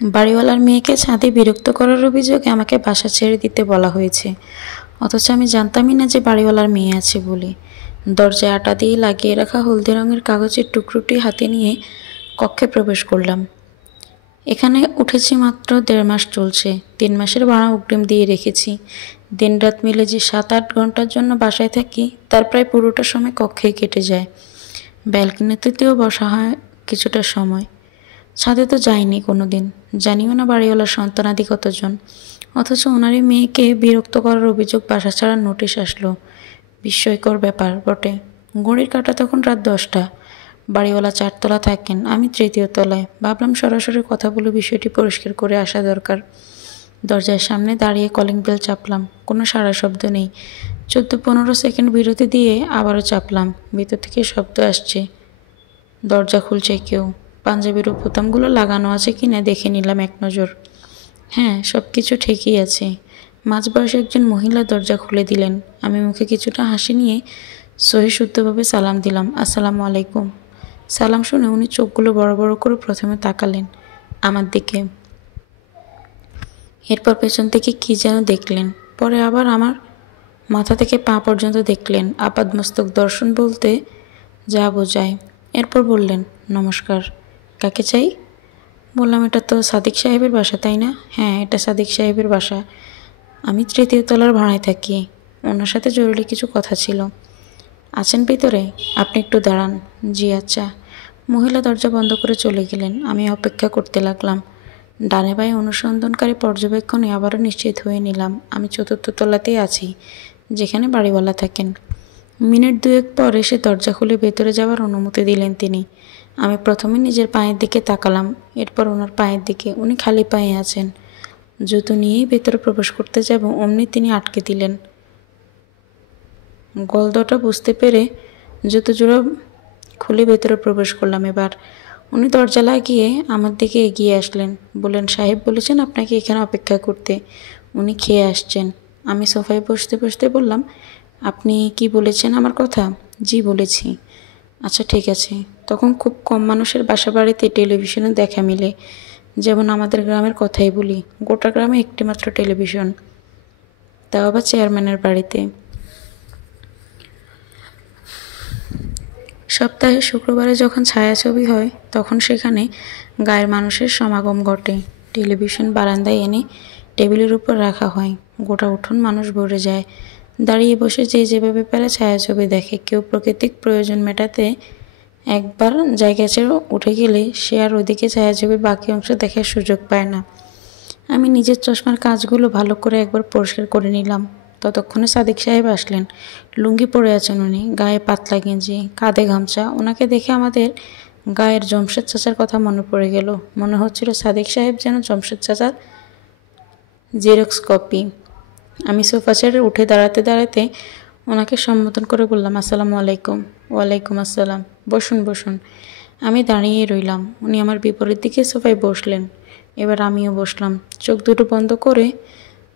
বাড়িওয়ালার মেয়েকে ছাদে বিরক্ত করার অভিযোগে আমাকে বাসা ছেড়ে দিতে বলা হয়েছে, অথচ আমি জানতামই না যে বাড়িওয়ালার মেয়ে আছে বলে। দরজায় আটা দিয়ে লাগিয়ে রাখা হলদে রঙের কাগজের টুকরোটি হাতে নিয়ে কক্ষে প্রবেশ করলাম। এখানে উঠেছি মাত্র 1.5 মাস চলছে। 3 মাসের ভাড়া অগ্রিম দিয়ে রেখেছি। দিনরাত মিলে যে 7-8 ঘন্টার জন্য বাসায় থাকি তার প্রায় পুরোটা সময় কক্ষেই কেটে যায়। ব্যালকনিতেও বসা হয় কিছুটা সময়। ছাদে তো যাইনি কোনোদিন, জানিও না বাড়িওয়ালার সন্তানাদি কতজন। অথচ ওনারই মেয়েকে বিরক্ত করার অভিযোগ বাসা ছাড়ার নোটিশ আসলো। বিস্ময়কর ব্যাপার বটে। ঘড়ির কাঁটা তখন রাত 10টা। বাড়িওয়ালা 4 তলা থাকেন, আমি 3য় তলায়। ভাবলাম সরাসরি কথা বলে বিষয়টি পরিষ্কার করে আসা দরকার। দরজার সামনে দাঁড়িয়ে কলিং বেল চাপলাম, কোনো সাড়া শব্দ নেই। 14-15 সেকেন্ড বিরতি দিয়ে আবারও চাপলাম। ভিতর থেকে শব্দ আসছে, দরজা খুলছে কেউ। পাঞ্জাবির বোতামগুলো লাগানো আছে কিনা দেখে নিলাম এক নজর। হ্যাঁ, সব কিছু ঠিকই আছে। মাঝবয়সী একজন মহিলা দরজা খুলে দিলেন। আমি মুখে কিছুটা হাসি নিয়ে সহিশুদ্ধভাবে সালাম দিলাম, আসসালামু আলাইকুম। সালাম শুনে উনি চোখগুলো বড় বড় করে প্রথমে তাকালেন আমার দিকে, এরপর পেছন থেকে কি যেন দেখলেন, পরে আবার আমার মাথা থেকে পা পর্যন্ত দেখলেন। আপাদমস্তক দর্শন বলতে যা বোঝায়। এরপর বললেন, নমস্কার। কাকে চাই? বললাম, এটা তো সাদিক সাহেবের বাসা, তাই না? হ্যাঁ, এটা সাদিক সাহেবের বাসা। আমি 3য় তলার ভাড়ায় থাকি। ওনার সাথে জরুরি কিছু কথা ছিল। আছেন ভিতরে? আপনি একটু দাঁড়ান। জি আচ্ছা। মহিলা দরজা বন্ধ করে চলে গেলেন। আমি অপেক্ষা করতে লাগলাম। ডানে বাঁয়ে অনুসন্ধানকারী পর্যবেক্ষণে আবারও নিশ্চিত হয়ে নিলাম আমি 4র্থ তলাতেই আছি, যেখানে বাড়িওয়ালা থাকেন। মিনিট 2 পর এসে দরজা খুলে ভেতরে যাওয়ার অনুমতি দিলেন তিনি। আমি প্রথমে নিজের পায়ের দিকে তাকালাম, এরপর ওনার পায়ের দিকে। উনি খালি পায়ে আছেন। জুতো নিয়েই ভেতরে প্রবেশ করতে যাব, অমনি তিনি আটকে দিলেন। গল্পটা বুঝতে পেরে জুতো জোড়া খুলে ভেতরে প্রবেশ করলাম। এবার উনি দরজা লাগিয়ে আমার দিকে এগিয়ে আসলেন। বললেন, সাহেব বলেছেন আপনাকে এখানে অপেক্ষা করতে, উনি খেয়ে আসছেন। আমি সোফায় বসতে বসতে বললাম, আপনি কি বলেছেন আমার কথা? জি বলেছি। আচ্ছা ঠিক আছে। তখন খুব কম মানুষের বাসা বাড়িতে টেলিভিশনে দেখা মিলে, যেমন আমাদের গ্রামের কথাই বলি, গোটা গ্রামে একটিমাত্র টেলিভিশন, তাও আবার চেয়ারম্যানের বাড়িতে। সপ্তাহে শুক্রবারে যখন ছায়াছবি হয় তখন সেখানে গায়ের মানুষের সমাগম ঘটে। টেলিভিশন বারান্দায় এনে টেবিলের উপর রাখা হয়। গোটা উঠোন মানুষ ভরে যায়। দাঁড়িয়ে বসে যে যেভাবে পারে ছায়াছবি দেখে। কেউ প্রাকৃতিক প্রয়োজন মেটাতে একবার জায়গা ছেড়ে উঠে গেলে সে আর ওদিকে ছায়াছবির বাকি অংশ দেখার সুযোগ পায় না। আমি নিজের চশমার কাঁচগুলো ভালো করে একবার পরিষ্কার করে নিলাম। ততক্ষণে সাদিক সাহেব আসলেন। লুঙ্গি পরে আছেন উনি, গায়ে পাতলা গেঞ্জি, কাঁধে গামছা। ওনাকে দেখে আমাদের গায়ের জমশেদ চাচার কথা মনে পড়ে গেল। মনে হচ্ছিল সাদিক সাহেব যেন জমশেদ চাচার জেরক্স কপি। আমি সোফা ছেড়ে উঠে দাঁড়াতে দাঁড়াতে ওনাকে সম্বোধন করে বললাম, আসসালামু আলাইকুম। ওয়ালাইকুম আসসালাম। বসুন বসুন। আমি দাঁড়িয়ে রইলাম। উনি আমার বিপরীত দিকে সোফায় বসলেন। এবার আমিও বসলাম। চোখ দুটো বন্ধ করে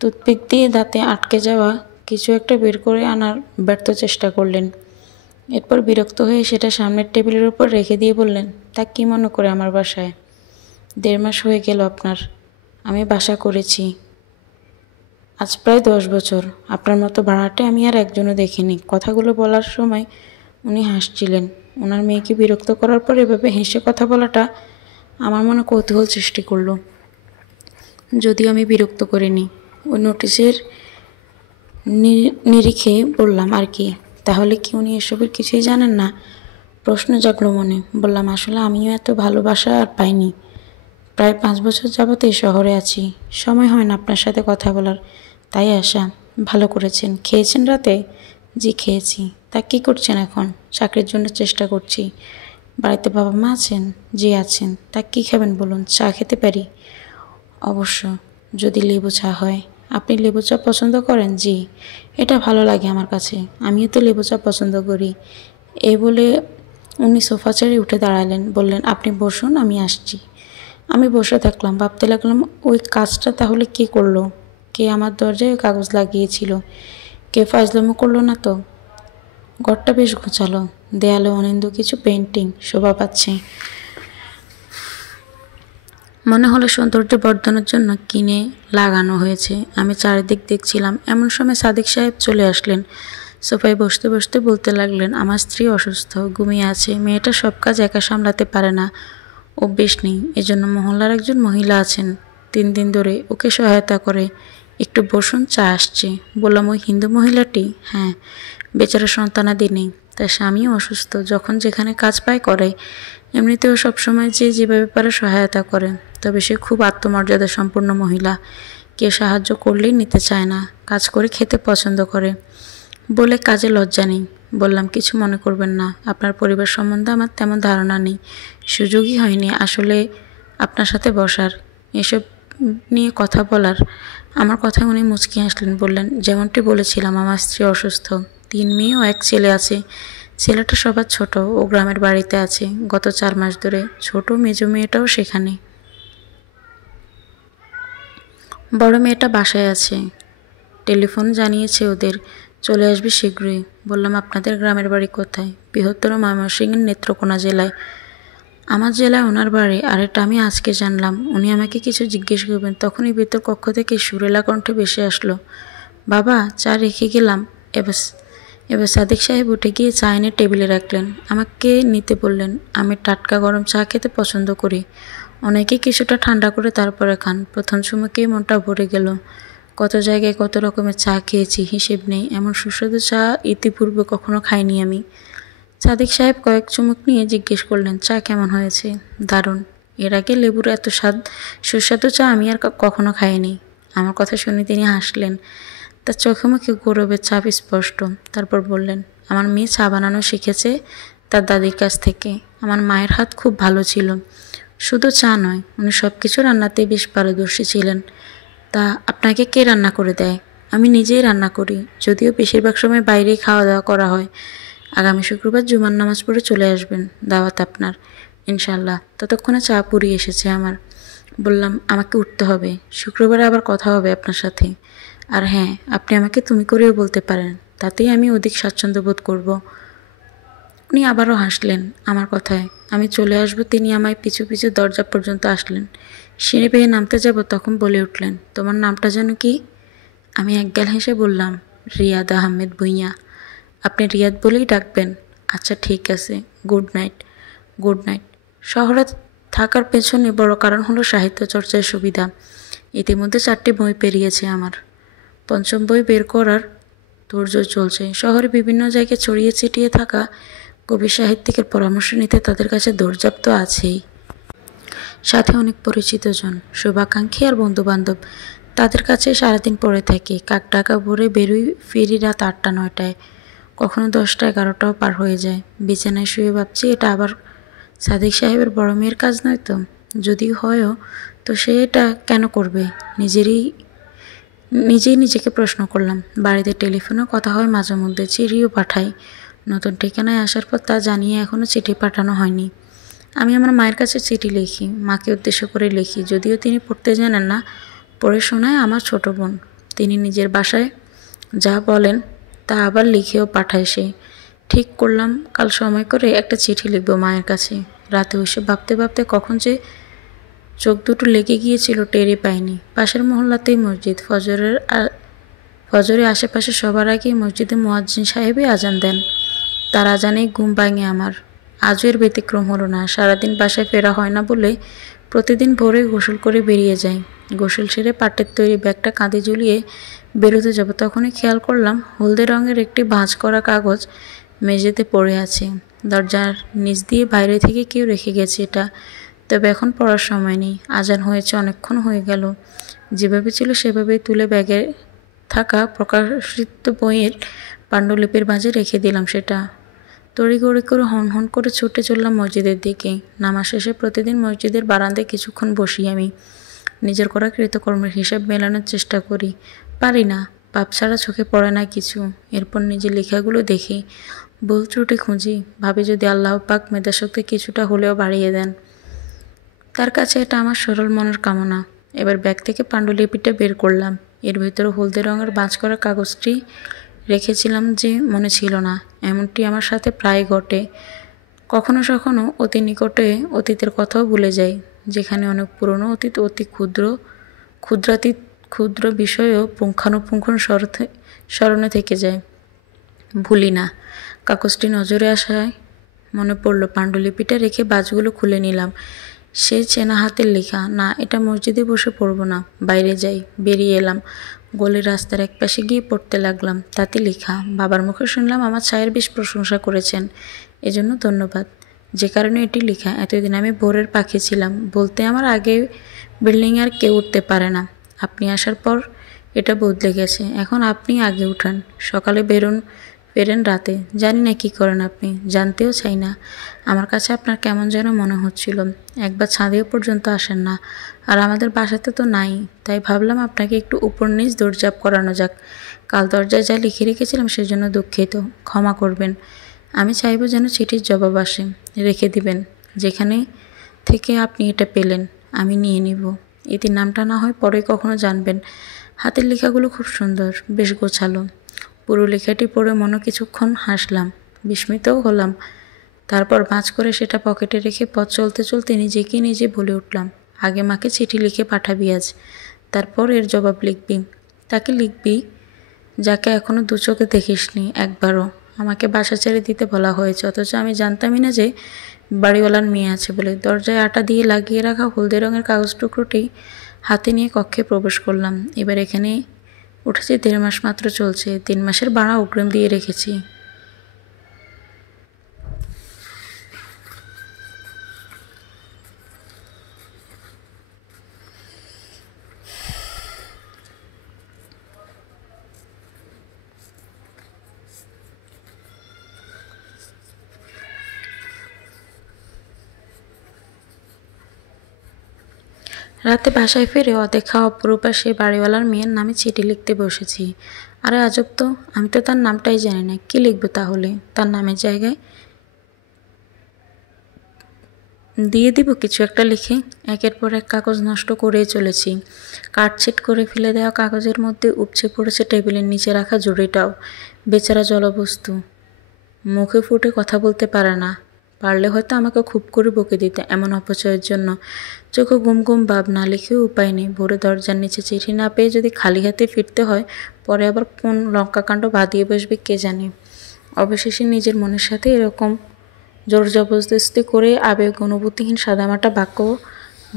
টুথপিক দিয়ে দাঁতে আটকে যাওয়া কিছু একটা বের করে আনার ব্যর্থ চেষ্টা করলেন। এরপর বিরক্ত হয়ে সেটা সামনের টেবিলের উপর রেখে দিয়ে বললেন, তা কী মনে করে আমার বাসায়? 1.5 মাস হয়ে গেল আপনার। আমি বাসা করেছি আজ প্রায় 10 বছর। আপনার মতো ভাড়াটে আমি আর একজনও দেখিনি। কথাগুলো বলার সময় উনি হাসছিলেন। ওনার মেয়েকে বিরক্ত করার পর এভাবে হেসে কথা বলাটা আমার মনে কৌতূহল সৃষ্টি করলো, যদিও আমি বিরক্ত করিনি। ওই নোটিশের নিরিখে বললাম, আর কি? তাহলে কি উনি এসবের কিছুই জানেন না? প্রশ্ন জাগলো মনে। বললাম, আসলে আমিও এত ভালোবাসা আর পাইনি। প্রায় 5 বছর যাবত এই শহরে আছি। সময় হয় না আপনার সাথে কথা বলার, তাই আসা। ভালো করেছেন। খেয়েছেন রাতে? জি খেয়েছি। তা কী করছেন এখন? চাকরির জন্য চেষ্টা করছি। বাড়িতে বাবা মা আছেন? জি আছেন। তা কী খাবেন বলুন, চা খেতে পারি? অবশ্য, যদি লেবু চা হয়। আপনি লেবু চা পছন্দ করেন? জি, এটা ভালো লাগে আমার কাছে। আমিও তো লেবু চা পছন্দ করি। এই বলে উনি সোফা ছেড়ে উঠে দাঁড়ালেন। বললেন, আপনি বসুন, আমি আসছি। আমি বসে থাকলাম, ভাবতে লাগলাম, ওই কাজটা তাহলে কে করলো? কে আমার দরজায় কাগজ লাগিয়েছিল? কে ফাজলামো করলো না তো? ঘরটা বেশ গোছালো। দেয়ালে অনিন্দ কিছু পেন্টিং শোভা পাচ্ছে। মনে হলো সৌন্দর্য বর্ধনের জন্য কিনে লাগানো হয়েছে। আমি চারিদিক দেখছিলাম, এমন সময় সাদিক সাহেব চলে আসলেন। সোফায় বসতে বসতে বলতে লাগলেন, আমার স্ত্রী অসুস্থ, ঘুমিয়ে আছে। মেয়েটা সব কাজ একা সামলাতে পারে না, অভ্যেস নেই। এজন্য মহল্লার একজন মহিলা আছেন, 3 দিন ধরে ওকে সহায়তা করে। একটু বসুন, চা আসছে। বললাম, ওই হিন্দু মহিলাটি? হ্যাঁ, বেচারা সন্তানাদি নেই, তার স্বামীও অসুস্থ, যখন যেখানে কাজ পায় করে। এমনিতেও সবসময় যে যেভাবে পারে সহায়তা করে, তবে সে খুব আত্মমর্যাদা সম্পন্ন মহিলা। কেউ সাহায্য করলেই নিতে চায় না, কাজ করে খেতে পছন্দ করে, বলে কাজে লজ্জা নেই। বললাম, কিছু মনে করবেন না, আপনার পরিবার সম্বন্ধে আমার তেমন ধারণা নেই, সুযোগই হয়নি আসলে আপনার সাথে বসার, এসব নিয়ে কথা বলার। আমার কথায় উনি মুচকি হাসলেন, বললেন, যেমনটি বলেছিলাম, আমার স্ত্রী অসুস্থ, 3 মেয়ে ও 1 ছেলে আছে। ছেলেটা সবার ছোট, ও গ্রামের বাড়িতে আছে গত 4 মাস ধরে। ছোট মেজো মেয়েটাও সেখানে, বড় মেয়েটা বাসায় আছে। টেলিফোন জানিয়েছে ওদের চলে আসবে শীঘ্রই। বললাম, আপনাদের গ্রামের বাড়ি কোথায়? বৃহত্তর ময়মনসিংহের নেত্রকোনা জেলায়। আমার জেলায় ওনার বাড়ি, আর এটা আমি আজকে জানলাম। উনি আমাকে কিছু জিজ্ঞেস করবেন, তখনই ভিতর কক্ষ থেকে সুরেলা কণ্ঠে ভেসে আসলো, বাবা, চা রেখে গেলাম। এবার এবার সাদিক সাহেব উঠে গিয়ে চা এনে টেবিলে রাখলেন, আমাকে নিতে বললেন। আমি টাটকা গরম চা খেতে পছন্দ করি, অনেকে কিছুটা ঠান্ডা করে তারপরে খান। প্রথম চুমুকেই মনটা ভরে গেল। কত জায়গায় কত রকমের চা খেয়েছি, হিসেব নেই। এমন সুস্বাদু চা ইতিপূর্বে কখনো খাইনি আমি। সাদিক সাহেব কয়েক চুমুক নিয়ে জিজ্ঞেস করলেন, চা কেমন হয়েছে? দারুণ, এর আগে লেবুর এত সুস্বাদু চা আমি আর কখনো খাইনি। আমার কথা শুনে তিনি হাসলেন, তার চোখে মুখে গৌরবের ছাপ স্পষ্ট। তারপর বললেন, আমার মেয়ে চা বানানো শিখেছে তার দাদির কাছ থেকে। আমার মায়ের হাত খুব ভালো ছিল, শুধু চা নয়, উনি সব কিছু রান্নাতেই বেশ পারদর্শী ছিলেন। তা আপনাকে কে রান্না করে দেয়? আমি নিজেই রান্না করি, যদিও বেশিরভাগ সময় বাইরেই খাওয়া দাওয়া করা হয়। আগামী শুক্রবার জুমার নামাজ পড়ে চলে আসবেন, দাওয়াত আপনার, ইনশাল্লাহ। ততক্ষণে চা পুড়িয়ে এসেছে আমার। বললাম, আমাকে উঠতে হবে, শুক্রবারে আবার কথা হবে আপনার সাথে। আর হ্যাঁ, আপনি আমাকে তুমি করেও বলতে পারেন, তাতেই আমি অধিক স্বাচ্ছন্দ্য বোধ করব। উনি আবারও হাসলেন আমার কথায়। আমি চলে আসব, তিনি আমায় পিছু পিছু দরজা পর্যন্ত আসলেন। সিঁড়ি বেয়ে নামতে যাব, তখন বলে উঠলেন, তোমার নামটা যেন কি? আমি একগাল হেসে বললাম, রিয়াদ আহমেদ ভূঁইয়া। আপনি রিয়াদ বলেই ডাকবেন? আচ্ছা, ঠিক আছে। Good night. Good night. শহরে থাকার পেছনে বড় কারণ হলো সাহিত্য চর্চার সুবিধা। ইতিমধ্যে 4টি বই পেরিয়েছে আমার, 5ম বই বের করার তোড়জোড় চলছে। শহরে বিভিন্ন জায়গায় ছড়িয়ে ছিটিয়ে থাকা কবি সাহিত্যিকের পরামর্শ নিতে তাদের কাছে দৌড়ঝাঁপ তো আছেই, সাথে অনেক পরিচিত জন, শুভাকাঙ্ক্ষী আর বন্ধুবান্ধব। তাদের কাছে সারাদিন পড়ে থাকি, কাক ডাকা ভোরে বেরোই, ফিরি রাত 8টা-9টায়, কখনো 10টা-11টাও পার হয়ে যায়। বিছানায় শুয়ে ভাবছি, এটা আবার সাদিক সাহেবের বড় মেয়ের কাজ নয় তো? যদি হয়ও তো সে এটা কেন করবে? নিজেই নিজেকে প্রশ্ন করলাম। বাড়িতে টেলিফোনেও কথা হয় মাঝে মধ্যে, চিঠিও পাঠাই। নতুন ঠিকানায় আসার পর তা জানিয়ে এখনও চিঠি পাঠানো হয়নি। আমি আমার মায়ের কাছে চিঠি লিখি, মাকে উদ্দেশ্য করে লিখি, যদিও তিনি পড়তে জানেন না। পড়ে শোনায় আমার ছোট বোন। তিনি নিজের বাসায় যা বলেন তা আবার লিখেও পাঠায় সে। ঠিক করলাম, কাল সময় করে একটা চিঠি লিখব মায়ের কাছে। রাতে বসে ভাবতে ভাবতে কখন যে চোখ দুটো লেগে গিয়েছিল টেরই পাইনি। পাশের মহল্লাতেই মসজিদ। ফজরে আশেপাশে সবার আগেই মসজিদে মুয়াজ্জিন সাহেবই আজান দেন। তার আজানেই ঘুম ভাঙে আমার। আজও এর ব্যতিক্রম হলো না। সারাদিন বাসায় ফেরা হয় না বলে প্রতিদিন ভোরে গোসল করে বেরিয়ে যাই। গোসল সেরে পাটের তৈরি ব্যাগটা কাঁধে ঝুলিয়ে বেরোতে যাব, তখনই খেয়াল করলাম হলদে রঙের একটি ভাঁজ করা কাগজ মেঝেতে পড়ে আছে। দরজার নিচ দিয়ে বাইরে থেকে কেউ রেখে গেছে এটা। তবে এখন পড়ার সময় নেই, আজান হয়েছে, অনেকক্ষণ হয়ে গেল। যেভাবে ছিল সেভাবেই তুলে ব্যাগে থাকা প্রকাশিত বইয়ের পাণ্ডুলিপির মাঝে রেখে দিলাম সেটা। তড়িঘড়ি করে হন করে ছুটে চললাম মসজিদের দিকে। নামাজ শেষে প্রতিদিন মসজিদের বারান্দায় কিছুক্ষণ বসি আমি। নিজের করা কৃতকর্মের হিসাব মেলানোর চেষ্টা করি, পারি না। পাপ ছাড়া চোখে পড়ে না কিছু। এরপর নিজের লেখাগুলো দেখি, ভুল ত্রুটি খুঁজি, ভাবি যদি আল্লাহ পাক মেধাশক্তি কিছুটা হলেও বাড়িয়ে দেন। তার কাছে এটা আমার সরল মনের কামনা। এবার ব্যাগ থেকে পাণ্ডুলিপিটা বের করলাম। এর ভিতরে হলদে রঙের ভাঁজ করা কাগজটি রেখেছিলাম যে মনে ছিল না। এমনটি আমার সাথে প্রায় ঘটে। কখনো কখনো অতি নিকটে অতীতের কথাও ভুলে যাই। যেখানে অনেক পুরনো অতীত অতি ক্ষুদ্রাতীত ক্ষুদ্র বিষয়ও পুঙ্খানুপুঙ্খ স্মরণে থেকে যায়। ভুলি না। কাগজটি নজরে আসায় মনে পড়ল, পাণ্ডুলিপিটা রেখে বাজগুলো খুলে নিলাম। সেই চেনা হাতের লেখা। না, এটা মসজিদে বসে পড়বো না, বাইরে যাই। বেরিয়ে এলাম। গলির রাস্তার এক পাশে গিয়ে পড়তে লাগলাম। তাতে লেখা, বাবার মুখে শুনলাম আমার চায়ের বেশ প্রশংসা করেছেন, এজন্য ধন্যবাদ। যে কারণে এটি লেখা। এতদিন আমি ভোরের পাখি ছিলাম, বলতে আমার আগে বিল্ডিংয়ে আর কেউ উঠতে পারে না। আপনি আসার পর এটা বদলে গেছে। এখন আপনি আগে উঠান, সকালে ফেরেন রাতে। জানি না কী করেন আপনি, জানতেও চাই না। আমার কাছে আপনার কেমন যেন মনে হচ্ছিল। একবার ছাদেও পর্যন্ত আসেন না, আর আমাদের বাসাতে তো নাই। তাই ভাবলাম আপনাকে একটু উপর নিচ দৌড়ঝাঁপ করানো যাক। কাল দরজায় যা লিখে রেখেছিলাম সেজন্য দুঃখিত, ক্ষমা করবেন। আমি চাইব যেন চিঠির জবাব আসে। রেখে দিবেন। যেখানে থেকে আপনি এটা পেলেন আমি নিয়ে নিব। এতে নামটা না হয় পরে কখনো জানবেন। হাতের লেখাগুলো খুব সুন্দর, বেশ গোছালো। পুরো লেখাটি পড়ে মনে কিছুক্ষণ হাসলাম, বিস্মিতও হলাম। তারপর ভাঁজ করে সেটা পকেটে রেখে পথ চলতে চলতে নিজে বলে উঠলাম, আগে মাকে চিঠি লিখে পাঠাবি আজ, তারপর এর জবাব লিখবি। তাকে লিখবি যাকে এখনো দু চোখে দেখিসনি একবারও। আমাকে বাসা ছেড়ে দিতে বলা হয়েছে, অথচ আমি জানতামই না যে বাড়িওয়ালার মেয়ে আছে বলে। দরজায় আটা দিয়ে লাগিয়ে রাখা হলদে রঙের কাগজ টুকরোটি হাতে নিয়ে কক্ষে প্রবেশ করলাম। এবার এখানে উঠেছি 1.5 মাস মাত্র চলছে। 3 মাসের ভাড়া অগ্রিম দিয়ে রেখেছি। রাতে বাসায় ফিরে অদেখা অপরূপা সেই বাড়িওয়ালার মেয়ের নামে চিঠি লিখতে বসেছি। আরে আজব তো, আমি তো তার নামটাই জানি না। কি লিখবো তাহলে? তার নামের জায়গায় দিয়ে দিব কিছু একটা লিখে। একের পর এক কাগজ নষ্ট করেই চলেছি। কাটছিট করে ফেলে দেওয়া কাগজের মধ্যে উপচে পড়েছে টেবিলের নিচে রাখা জুড়িটাও। বেচারা জলবস্তু, মুখে ফুটে কথা বলতে পারে না। পারলে হয়তো আমাকে খুব করে বকে দিতে এমন অপচয়ের জন্য। চোখে ঘুম ভাব, না লিখেও উপায় নেই। ভোরে দরজার নিচে চিঠি না পেয়ে যদি খালি হাতে ফিরতে হয়, পরে আবার কোন লঙ্কাকাণ্ড বাঁধিয়ে বসবে কে জানে। অবশেষে নিজের মনের সাথে এরকম জোর জবরদস্তি করে আবেগ অনুভূতিহীন সাদামাটা বাক্য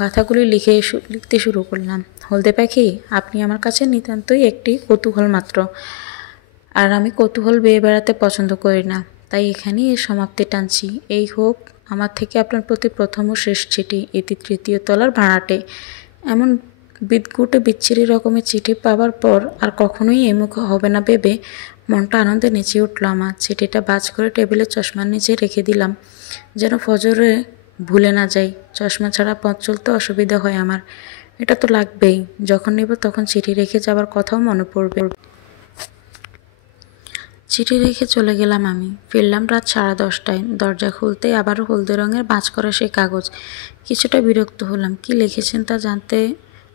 গাথাগুলি লিখতে শুরু করলাম। হলদে পাখি, আপনি আমার কাছে নিতান্তই একটি কৌতূহল মাত্র, আর আমি কৌতূহল বেয়ে বেড়াতে পছন্দ করি না। তাই এখানেই এর সমাপ্তি টানছি। এই হোক আমার থেকে আপনার প্রতি প্রথম ও শেষ চিঠি। এটি 3য় তলার ভাড়াটে। এমন বিদঘুটে বিচ্ছিরি রকমের চিঠি পাবার পর আর কখনোই এমুখ হবে না ভেবে মনটা আনন্দে নেচে উঠল আমার। চিঠিটা বাজ করে টেবিলের চশমার নিচে রেখে দিলাম, যেন ফজরে ভুলে না যাই। চশমা ছাড়া পথ চলতে অসুবিধা হয় আমার। এটা তো লাগবেই, যখন নেব তখন চিঠি রেখে যাবার কথাও মনে পড়বে। চিঠি রেখে চলে গেলাম আমি। ফিরলাম রাত 10:30টায়। দরজা খুলতেই আবারও হলদে রঙের ভাঁজ করা সেই কাগজ। কিছুটা বিরক্ত হলাম। কি লিখেছেন তা জানতে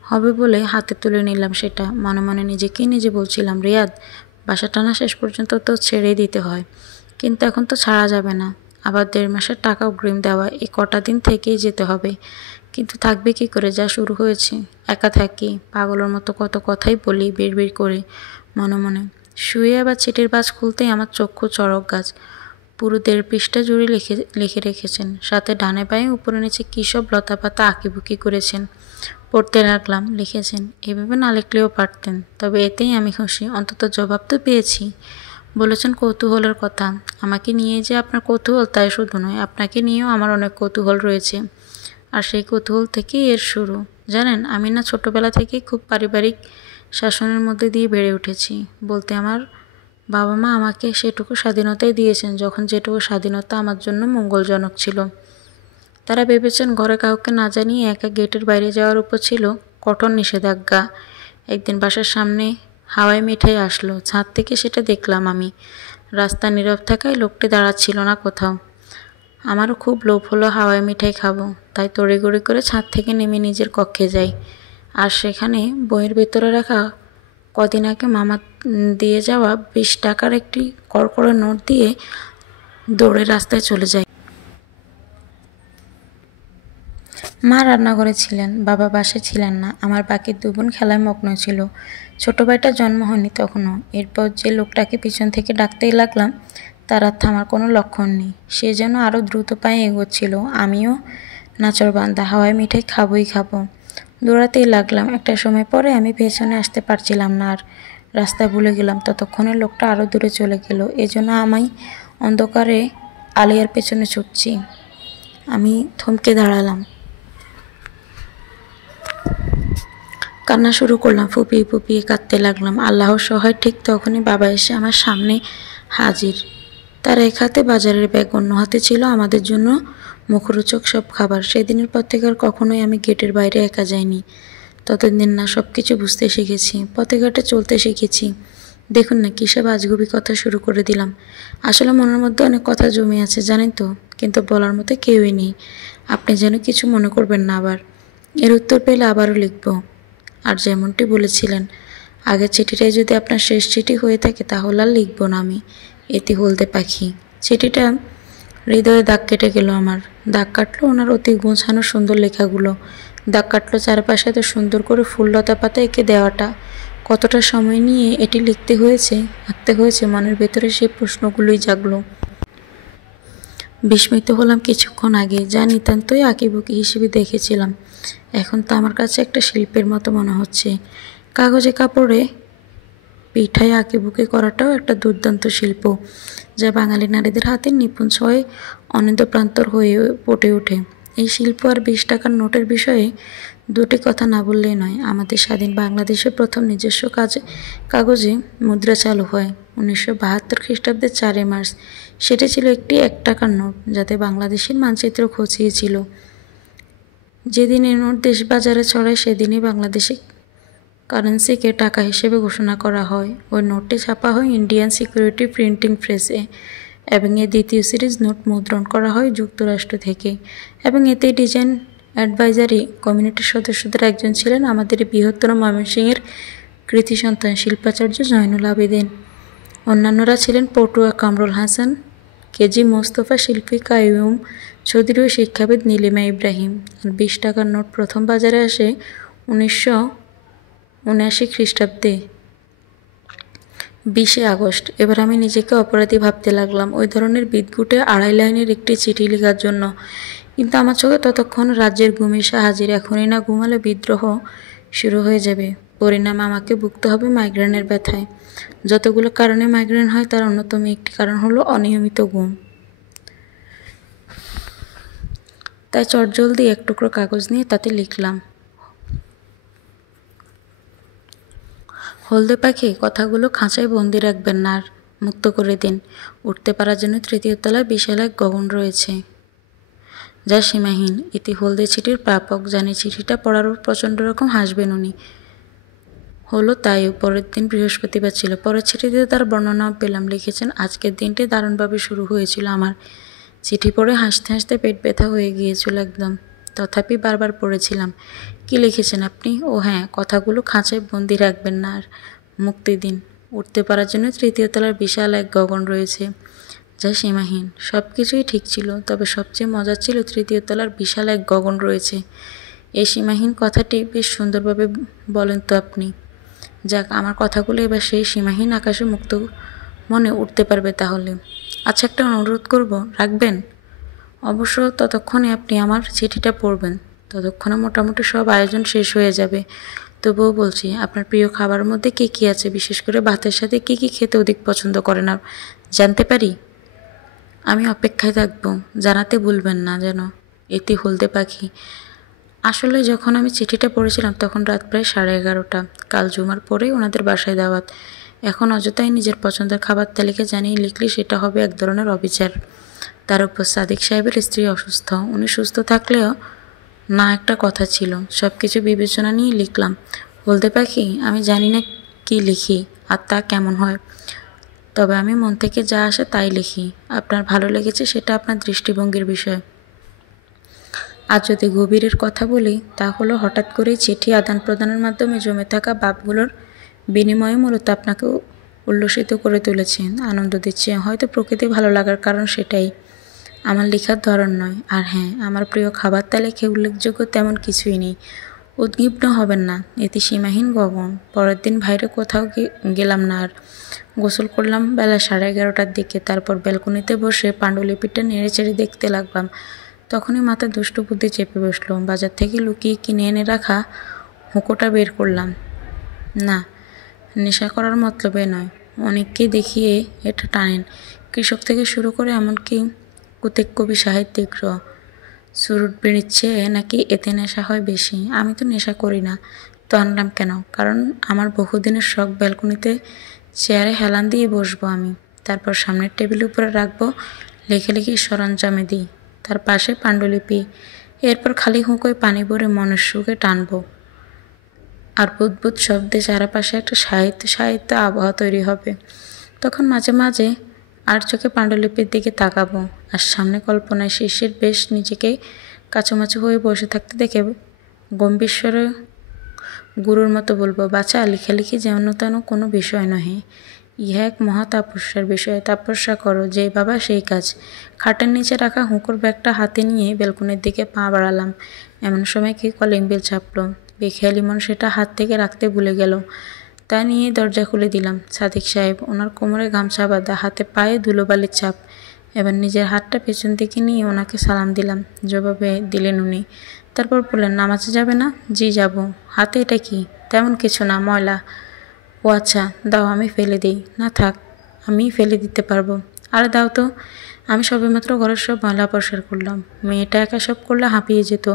হবে বলে হাতে তুলে নিলাম সেটা। মনে মনে নিজে বলছিলাম, রিয়াদ, বাসা টানা শেষ পর্যন্ত তো ছেড়েই দিতে হয়, কিন্তু এখন তো ছাড়া যাবে না। আবার 1.5 মাসের টাকা অগ্রিম দেওয়া, এই কটা দিন থেকেই যেতে হবে। কিন্তু থাকবে কি করে, যা শুরু হয়েছে। একা থাকি, পাগলের মতো কত কথাই বলি বিড়বিড় করে মনে মনে। শুয়ে আবার চিঠির ভাঁজ খুলতেই আমার চক্ষু চড়ক গাছ। পুরো 1.5 পৃষ্ঠা জুড়ে লিখে রেখেছেন। সাথে ডানে বাঁয়ে উপরে নিচে কী সব লতাপাতা আঁকিবুকি করেছেন। পড়তে লাগলাম। লিখেছেন, এভাবে না লিখলেও পারতেন, তবে এতেই আমি খুশি, অন্তত জবাব তো পেয়েছি। বলেছেন কৌতূহলের কথা। আমাকে নিয়ে যে আপনার কৌতূহল তাই শুধু নয়, আপনাকে নিয়েও আমার অনেক কৌতূহল রয়েছে। আর সেই কৌতূহল থেকেই এর শুরু। জানেন, আমি না ছোটোবেলা থেকেই খুব পারিবারিক শাসনের মধ্যে দিয়ে বেড়ে উঠেছি। বলতে আমার বাবা মা আমাকে সেটুকু স্বাধীনতাই দিয়েছেন, যখন যেটুকু স্বাধীনতা আমার জন্য মঙ্গলজনক ছিল। তারা ভেবেছেন ঘরে কাউকে না জানিয়ে একা গেটের বাইরে যাওয়ার উপর ছিল কঠোর নিষেধাজ্ঞা। একদিন বাসার সামনে হাওয়াই মিঠাই আসলো। ছাদ থেকে সেটা দেখলাম আমি। রাস্তা নীরব থাকায় লোকটি দাঁড়াচ্ছিল না কোথাও। আমারও খুব লোভ হলো হাওয়াই মিঠাই খাবো, তাই তড়িঘড়ি করে ছাদ থেকে নেমে নিজের কক্ষে যাই। আর সেখানে বইয়ের ভেতরে রাখা কদিন আগে মামা দিয়ে যাওয়া 20 টাকার একটি কড়কড়ে নোট দিয়ে দৌড়ে রাস্তায় চলে যাই। মা রান্নাঘরে ছিলেন, বাবা বাসায় ছিলেন না। আমার বাকি 2 বোন খেলায় মগ্ন ছিল। ছোট ভাইটার জন্ম হয়নি তখনও। এরপর যে লোকটাকে পিছন থেকে ডাকতেই লাগলাম, তার আর থামার কোনো লক্ষণ নেই। সে যেন আরও দ্রুত পায়ে এগোচ্ছিল। আমিও নাছোড়বান্দা, হাওয়ায় মিঠাই খাবোই খাবো। দৌড়াতেই লাগলাম। একটা সময় পরে আমি পেছনে আসতে পারছিলাম না আর, রাস্তা ভুলে গেলাম। ততক্ষণে লোকটা আরও দূরে চলে গেল। এজন্য আমি অন্ধকারে আলিয়ার পেছনে ছুটছি। আমি থমকে দাঁড়ালাম, কান্না শুরু করলাম। ফুপিয়ে ফুপিয়ে কাঁদতে লাগলাম। আল্লাহর সহায় ঠিক তখনই বাবা এসে আমার সামনে হাজির। তার এক হাতে বাজারের ব্যাগ, অন্য হাতে ছিল আমাদের জন্য মুখরোচক সব খাবার। সেদিনের পর থেকে আর কখনোই আমি গেটের বাইরে একা যাইনি। ততদিন না সব কিছু বুঝতে শিখেছি, পথে ঘাটে চলতে শিখেছি। দেখুন না কিসব আজগুবি কথা শুরু করে দিলাম। আসলে মনের মধ্যে অনেক কথা জমে আছে জানেন তো, কিন্তু বলার মতো কেউই নেই। আপনি যেন কিছু মনে করবেন না আবার। এর উত্তর পেলে আবারও লিখব। আর যেমনটি বলেছিলেন, আগের চিঠিটাই যদি আপনার শেষ চিঠি হয়ে থাকে তাহলে আর লিখব না আমি। এটি হলদে পাখি। চিঠিটা হৃদয়ে দাগ কেটে গেল আমার। দাগ কাটলো ওনার অতি গোছানো সুন্দর লেখাগুলো। দাগ কাটলো চারপাশে এত সুন্দর করে ফুল লতা পাতা এঁকে দেওয়াটা। কতটা সময় নিয়ে এটি আঁকতে হয়েছে মনের ভেতরে সেই প্রশ্নগুলোই জাগলো। বিস্মিত হলাম কিছুক্ষণ আগে, যা নিতান্তই আঁকিবুকি হিসেবে দেখেছিলাম, এখন তা আমার কাছে একটা শিল্পের মতো মনে হচ্ছে। কাগজে কাপড়ে পিঠায় আঁকিবুকি করাটাও একটা দুর্দান্ত শিল্প, যা বাঙালি নারীদের হাতে নিপুণ ছোঁয়ায় অনিন্দ্যপ্রান্তর হয়ে ফুটে ওঠে। এই শিল্প আর 20 টাকার নোটের বিষয়ে দুটি কথা না বললেই নয়। আমাদের স্বাধীন বাংলাদেশের প্রথম নিজস্ব কাগজে মুদ্রা চালু হয় 1972 খ্রিস্টাব্দের 4 মার্চ। সেটি ছিল একটি 1 টাকার নোট, যাতে বাংলাদেশের মানচিত্র খচিয়েছিল। যেদিন এই নোট দেশ বাজারে ছড়ায় সেদিনই বাংলাদেশে কারেন্সিকে টাকা হিসেবে ঘোষণা করা হয়। ওই নোটটি ছাপা হয় ইন্ডিয়ান সিকিউরিটি প্রিন্টিং প্রেসে, এবং এর দ্বিতীয় সিরিজ নোট মুদ্রণ করা হয় যুক্তরাষ্ট্র থেকে। এবং এতে ডিজাইন অ্যাডভাইজারি কমিউনিটির সদস্যদের একজন ছিলেন আমাদের বৃহত্তর ময়মনসিংহের কৃতি সন্তান শিল্পাচার্য জয়নুল আবেদিন। অন্যান্যরা ছিলেন পটুয়া কামরুল হাসান, কেজি মোস্তফা, শিল্পী কাইয়ুম চৌধুরী ও শিক্ষাবিদ নীলিমা ইব্রাহিম। আর 20 টাকার নোট প্রথম বাজারে আসে 1979 খ্রিস্টাব্দে 20 আগস্ট। এবার আমি নিজেকে অপরাধী ভাবতে লাগলাম ওই ধরনের বিদঘুটে 2.5 লাইনের একটি চিঠি লেখার জন্য। কিন্তু আমার চোখে ততক্ষণ রাজ্যের ঘুম এসে হাজির। এখনই না ঘুমালে বিদ্রোহ শুরু হয়ে যাবে। পরিণামে আমাকে ভুগতে হবে মাইগ্রেনের ব্যথায়। যতগুলো কারণে মাইগ্রেন হয় তার অন্যতম একটি কারণ হলো অনিয়মিত ঘুম। তাই চটজলদি এক টুকরো কাগজ নিয়ে তাতে লিখলাম, হলদে পাখি, কথাগুলো খাঁচায় বন্দি রাখবেন না, আর মুক্ত করে দিন। উঠতে পারার জন্য 3য় তলায় বিশাল এক গগন রয়েছে, যা সীমাহীন। ইতি হলদে চিঠির প্রাপক। জানি চিঠিটা পড়ার পর প্রচণ্ড রকম হাসবেন উনি। হলো তাই। পরের দিন বৃহস্পতিবার ছিল। পরের চিঠিতে তার বর্ণনাও পেলাম। লিখেছেন, আজকের দিনটি দারুণভাবে শুরু হয়েছিল আমার। চিঠি পড়ে হাসতে হাসতে পেট ব্যথা হয়ে গিয়েছিল একদম। তথাপি বারবার পড়েছিলাম। কি লিখেছেন আপনি? ও হ্যাঁ, কথাগুলো খাঁচায় বন্দি রাখবেন না, আর মুক্তি দিন। উঠতে পারার জন্য 3য় তলার বিশাল এক গগন রয়েছে, যা সীমাহীন। সব কিছুই ঠিক ছিল, তবে সবচেয়ে মজার ছিল 3য় তলার বিশাল এক গগন রয়েছে। এই সীমাহীন কথাটি বেশ সুন্দরভাবে বলেন তো আপনি। যাক, আমার কথাগুলো এবার সেই সীমাহীন আকাশে মুক্ত মনে উঠতে পারবে তাহলে। আচ্ছা, একটা অনুরোধ করব, রাখবেন? অবশ্য ততক্ষণে আপনি আমার চিঠিটা পড়বেন। ততক্ষণে মোটামুটি সব আয়োজন শেষ হয়ে যাবে। তবুও বলছি, আপনার প্রিয় খাবারের মধ্যে কী কী আছে? বিশেষ করে ভাতের সাথে কী কী খেতে অধিক পছন্দ করেন আর জানতে পারি? আমি অপেক্ষায় থাকব। জানাতে ভুলবেন না যেন। এটি হলদে পাখি। আসলে যখন আমি চিঠিটা পড়েছিলাম তখন রাত প্রায় 11:30। কাল জুমার পরেই ওনাদের বাসায় দাওয়াত। এখন অযথাই নিজের পছন্দের খাবার তালিকা জানিয়ে লিখলে সেটা হবে এক ধরনের অবিচার। তার উপর সাদিক সাহেবের স্ত্রী অসুস্থ। উনি সুস্থ থাকলেও না একটা কথা ছিল। সব কিছু বিবেচনা নিয়ে লিখলাম। হলদে পাখি, আমি জানি না কি লিখি আর তা কেমন হয়, তবে আমি মন থেকে যা আসে তাই লিখি। আপনার ভালো লেগেছে সেটা আপনার দৃষ্টিভঙ্গির বিষয়। আর যদি গভীরের কথা বলি, তা হলো হঠাৎ করেই চিঠি আদান প্রদানের মাধ্যমে জমে থাকা ভাবগুলোর বিনিময়ে মূলত আপনাকে উল্লসিত করে তুলেছে, আনন্দ দিচ্ছে। হয়তো প্রকৃতি ভালো লাগার কারণ সেটাই। আমার লেখার ধরন নয়। আর হ্যাঁ, আমার প্রিয় খাবার তালিকায় উল্লেখযোগ্য তেমন কিছুই নেই। উদ্বিগ্ন হবেন না, এতে সীমাহীন গগন। পরের দিন বাইরে কোথাও গেলাম না আর। গোসল করলাম বেলা 11:30টার দিকে। তারপর ব্যালকনিতে বসে পাণ্ডুলিপিটা নেড়েচেড়ে দেখতে লাগলাম। তখনই মাথায় দুষ্টু বুদ্ধি চেপে বসলো। বাজার থেকে লুকিয়ে কিনে এনে রাখা হুঁকোটা বের করলাম। না, নেশা করার মতলবে নয়। অনেককে দেখিয়ে এটা টানেন, কৃষক থেকে শুরু করে এমনকি কুতেক কবি সাহিত্যিকরা। চুরুট বিড়ির চেয়ে নাকি এতে নেশা হয় বেশি। আমি তো নেশা করি না, তো আনলাম কেন? কারণ আমার বহুদিনের শখ ব্যালকনিতে চেয়ারে হেলান দিয়ে বসবো আমি, তারপর সামনের টেবিলের উপরে রাখবো লেখালেখি সরঞ্জামে দিই, তার পাশে পাণ্ডুলিপি। এরপর খালি হুঁকোয় পানি ভরে মনের সুখে টানবো। আর বুদবুদ শব্দে চারপাশে একটা সাহিত্য আবহাওয়া তৈরি হবে। তখন মাঝে মাঝে আর চোখে পাণ্ডুলিপির দিকে তাকাবো, আর সামনে কল্পনায় শিশির বেশ নিজেকে কাছুমাছু হয়ে বসে থাকতে দেখে গম্ভীর স্বরে গুরুর মতো বলবো, বাছা, লেখালেখি যেন তেন কোনো বিষয় নহে। ইহা এক মহা তপস্যার বিষয়। তপস্যা করো, যেই বাবা সেই কাজ। খাটের নিচে রাখা হুঁকোর ব্যাগটা হাতে নিয়ে ব্যালকনির দিকে পা বাড়ালাম। এমন সময় কি কলিং বেল চাপলো। বেখেয়ালি মন সেটা হাত থেকে রাখতে ভুলে গেল। তা নিয়ে দরজা খুলে দিলাম। সাদিক সাহেব, ওনার কোমরে গামছা বাঁধা, হাতে পায়ে ধুলোবালির ছাপ। এবার নিজের হাতটা পেছন দিকে নিয়ে ওনাকে সালাম দিলাম। জবাবে দিলেন উনি। তারপর বললেন, নামাজে যাবে না? জি যাব। হাতে এটা কি? তেমন কিছু না, ময়লা। ও আচ্ছা, দাও আমি ফেলে দিই। না থাক, আমিই ফেলে দিতে পারবো। আরে দাও তো। আমি সবেমাত্র ঘরের সব ময়লা পরিষ্কার করলাম। মেয়েটা একা সব করলে হাঁপিয়ে যেত।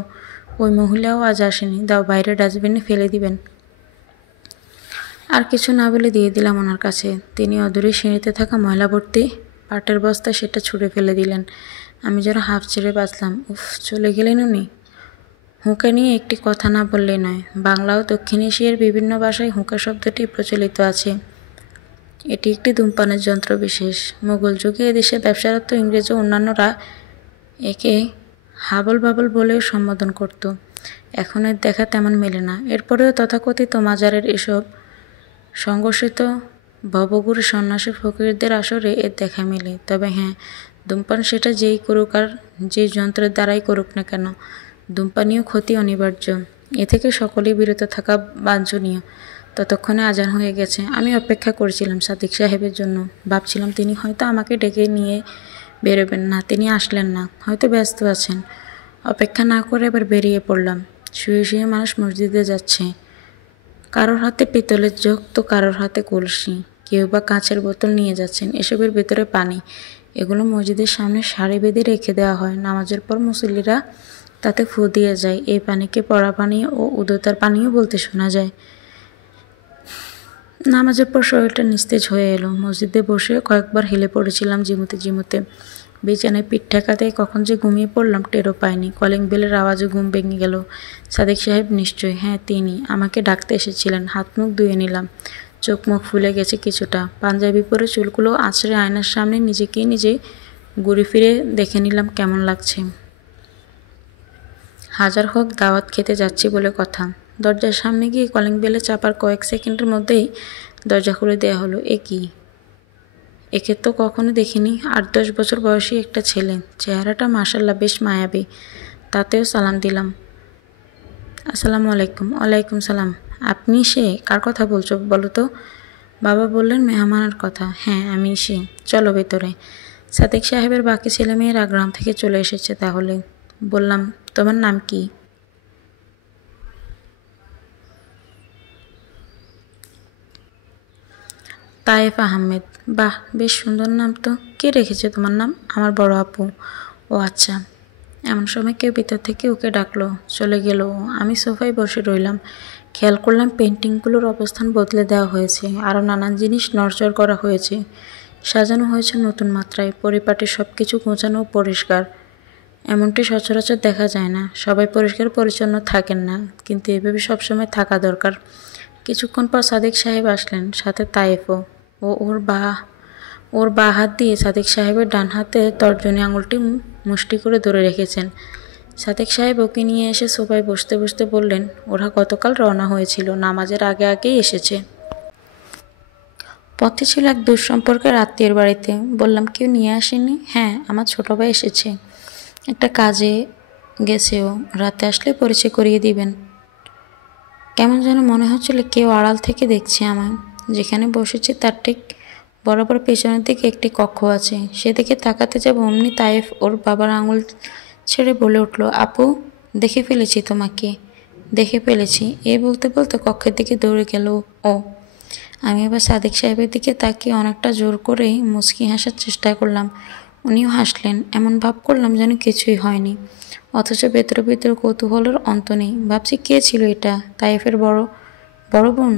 ওই মহিলাও আজ আসেনি। দাও, বাইরে ডাস্টবিনে ফেলে দিবেন। আর কিছু না বলে দিয়ে দিলাম ওনার কাছে। তিনি অদূরে সিঁড়িতে থাকা ময়লা ভর্তি পাটের বস্তা সেটা ছুঁড়ে ফেলে দিলেন। আমি যেন হাঁফ ছেড়ে বাঁচলাম। উফ, চলে গেলেন উনি। হুঁকা নিয়ে একটি কথা না বললেই নয়। বাংলা ও দক্ষিণ এশিয়ার বিভিন্ন ভাষায় হুঁকা শব্দটি প্রচলিত আছে। এটি একটি ধূমপানের যন্ত্র বিশেষ। মোগল যুগে এদেশে ব্যবসারত ইংরেজ ও অন্যান্যরা একে হাবল বাবল বলেও সম্বোধন করত। এখন এর দেখা তেমন মেলে না। এরপরেও তথাকথিত মাজারের এসব সংঘর্ষিত ভবঘুরে সন্ন্যাসী ফকিরদের আসরে এর দেখা মেলে। তবে হ্যাঁ, ধূমপান সেটা যেই করুক আর যে যন্ত্রের দ্বারাই করুক না কেন, ধূমপানীয় ক্ষতি অনিবার্য। এ থেকে সকলেই বিরত থাকা বাঞ্ছনীয়। ততক্ষণে আজান হয়ে গেছে। আমি অপেক্ষা করছিলাম সাদিক সাহেবের জন্য। ভাবছিলাম তিনি হয়তো আমাকে ডেকে নিয়ে বেরোবেন না। তিনি আসলেন না, হয়তো ব্যস্ত আছেন। অপেক্ষা না করে এবার বেরিয়ে পড়লাম। শুয়ে শুয়ে মানুষ মসজিদে যাচ্ছে। কারোর হাতে পিতলের জগ, তো কারোর হাতে কলসি। কেউ বা কাঁচের বোতল নিয়ে যাচ্ছেন। এসবের ভেতরে পানি। এগুলো মসজিদের সামনে সারি বেঁধে রেখে দেওয়া হয়। নামাজের পর মুসল্লিরা তাতে ফু দিয়ে যায়। এই পানিকে পড়া পানি ও উদতার পানিও বলতে শোনা যায়। নামাজের পর শরীরটা নিস্তেজ হয়ে এলো। মসজিদে বসে কয়েকবার হেলে পড়েছিলাম জিমুতে জিমুতে। বিছানায় পিঠ ঠেকাতে কখন যে ঘুমিয়ে পড়লাম টেরও পাইনি। কলিং বেলের আওয়াজে ঘুম ভেঙে গেল। সাদিক সাহেব নিশ্চয়ই। হ্যাঁ, তিনি আমাকে ডাকতে এসেছিলেন। হাত মুখ ধুয়ে নিলাম। চোখ মুখ ফুলে গেছে কিছুটা। পাঞ্জাবি পরে চুলগুলো আঁচড়ে আয়নার সামনে নিজেকেই নিজে ঘুরে ফিরে দেখে নিলাম কেমন লাগছে। হাজার হোক দাওয়াত খেতে যাচ্ছি বলে কথা। দরজার সামনে গিয়ে কলিং বেলে চাপার কয়েক সেকেন্ডের মধ্যেই দরজা খুলে দেওয়া হলো। এ কি? একে তো কখনো দেখিনি। 8-10 বছর বয়সী একটা ছেলে। চেহারাটা মাশাআল্লাহ বেশ মায়াবী। তাতেও সালাম দিলাম। আসসালামু আলাইকুম। ওয়ালাইকুম সালাম। আপনি সে? কার কথা বলছো বলো তো? বাবা বললেন মেহমানের কথা। হ্যাঁ, আমি সে। চলো ভেতরে। সাদিক সাহেবের বাকি ছেলেমেয়েরা গ্রাম থেকে চলে এসেছে তাহলে। বললাম, তোমার নাম কি? তায়েফ আহমেদ। বাহ, বেশ সুন্দর নাম তো। কে রেখেছে তোমার নাম? আমার বড় আপু। ও আচ্ছা। এমন সময় কেউ ভিতর থেকে ওকে ডাকলো। চলে গেল ও। আমি সোফায় বসে রইলাম। খেয়াল করলাম পেন্টিংগুলোর অবস্থান বদলে দেওয়া হয়েছে। আরও নানান জিনিস নড়চড় করা হয়েছে। সাজানো হয়েছে নতুন মাত্রায়। পরিপাটি সব কিছু গোছানো ও পরিষ্কার। এমনটি সচরাচর দেখা যায় না। সবাই পরিষ্কার পরিচ্ছন্ন থাকেন না, কিন্তু এভাবে সবসময় থাকা দরকার। কিছুক্ষণ পর সাদিক সাহেব আসলেন, সাথে তায়েফও। ও ওর বা হাত দিয়ে সাদিক সাহেবের ডান হাতে তর্জনী আঙুলটি মুষ্টি করে ধরে রেখেছেন। সাদিক সাহেব ওকে নিয়ে এসে সোফায় বসতে বসতে বললেন, ওরা গতকাল রওনা হয়েছিল। নামাজের আগে আগেই এসেছে। পথে ছিল এক দূর সম্পর্কের আত্মীয়ের বাড়িতে। বললাম, কেউ নিয়ে আসেনি? হ্যাঁ, আমার ছোট ভাই এসেছে, একটা কাজে গেছে ও, রাতে আসলে পরিচয় করিয়ে দিবেন। কেমন যেন মনে হচ্ছিল কেউ আড়াল থেকে দেখছে আমায়। যেখানে বসেছি তার ঠিক বরাবর পেছনের দিকে একটি কক্ষ আছে। সেদিকে তাকাতে যাব অমনি তাইফ ওর বাবার আঙুল ছেড়ে বলে উঠল, আপু, দেখে ফেলেছি তোমাকে, দেখে ফেলেছি। এ বলতে বলতে কক্ষের দিকে দৌড়ে গেল ও। আমি এবার সাদিক সাহেবের দিকে তাকিয়ে অনেকটা জোর করেই মুচকি হাসার চেষ্টা করলাম। উনিও হাসলেন। এমন ভাব করলাম যেন কিছুই হয়নি, অথচ ভেতরে ভেতরে কৌতূহলের অন্ত নেই। ভাবছি, কে ছিল এটা? তাইফের বড় বড় বোন,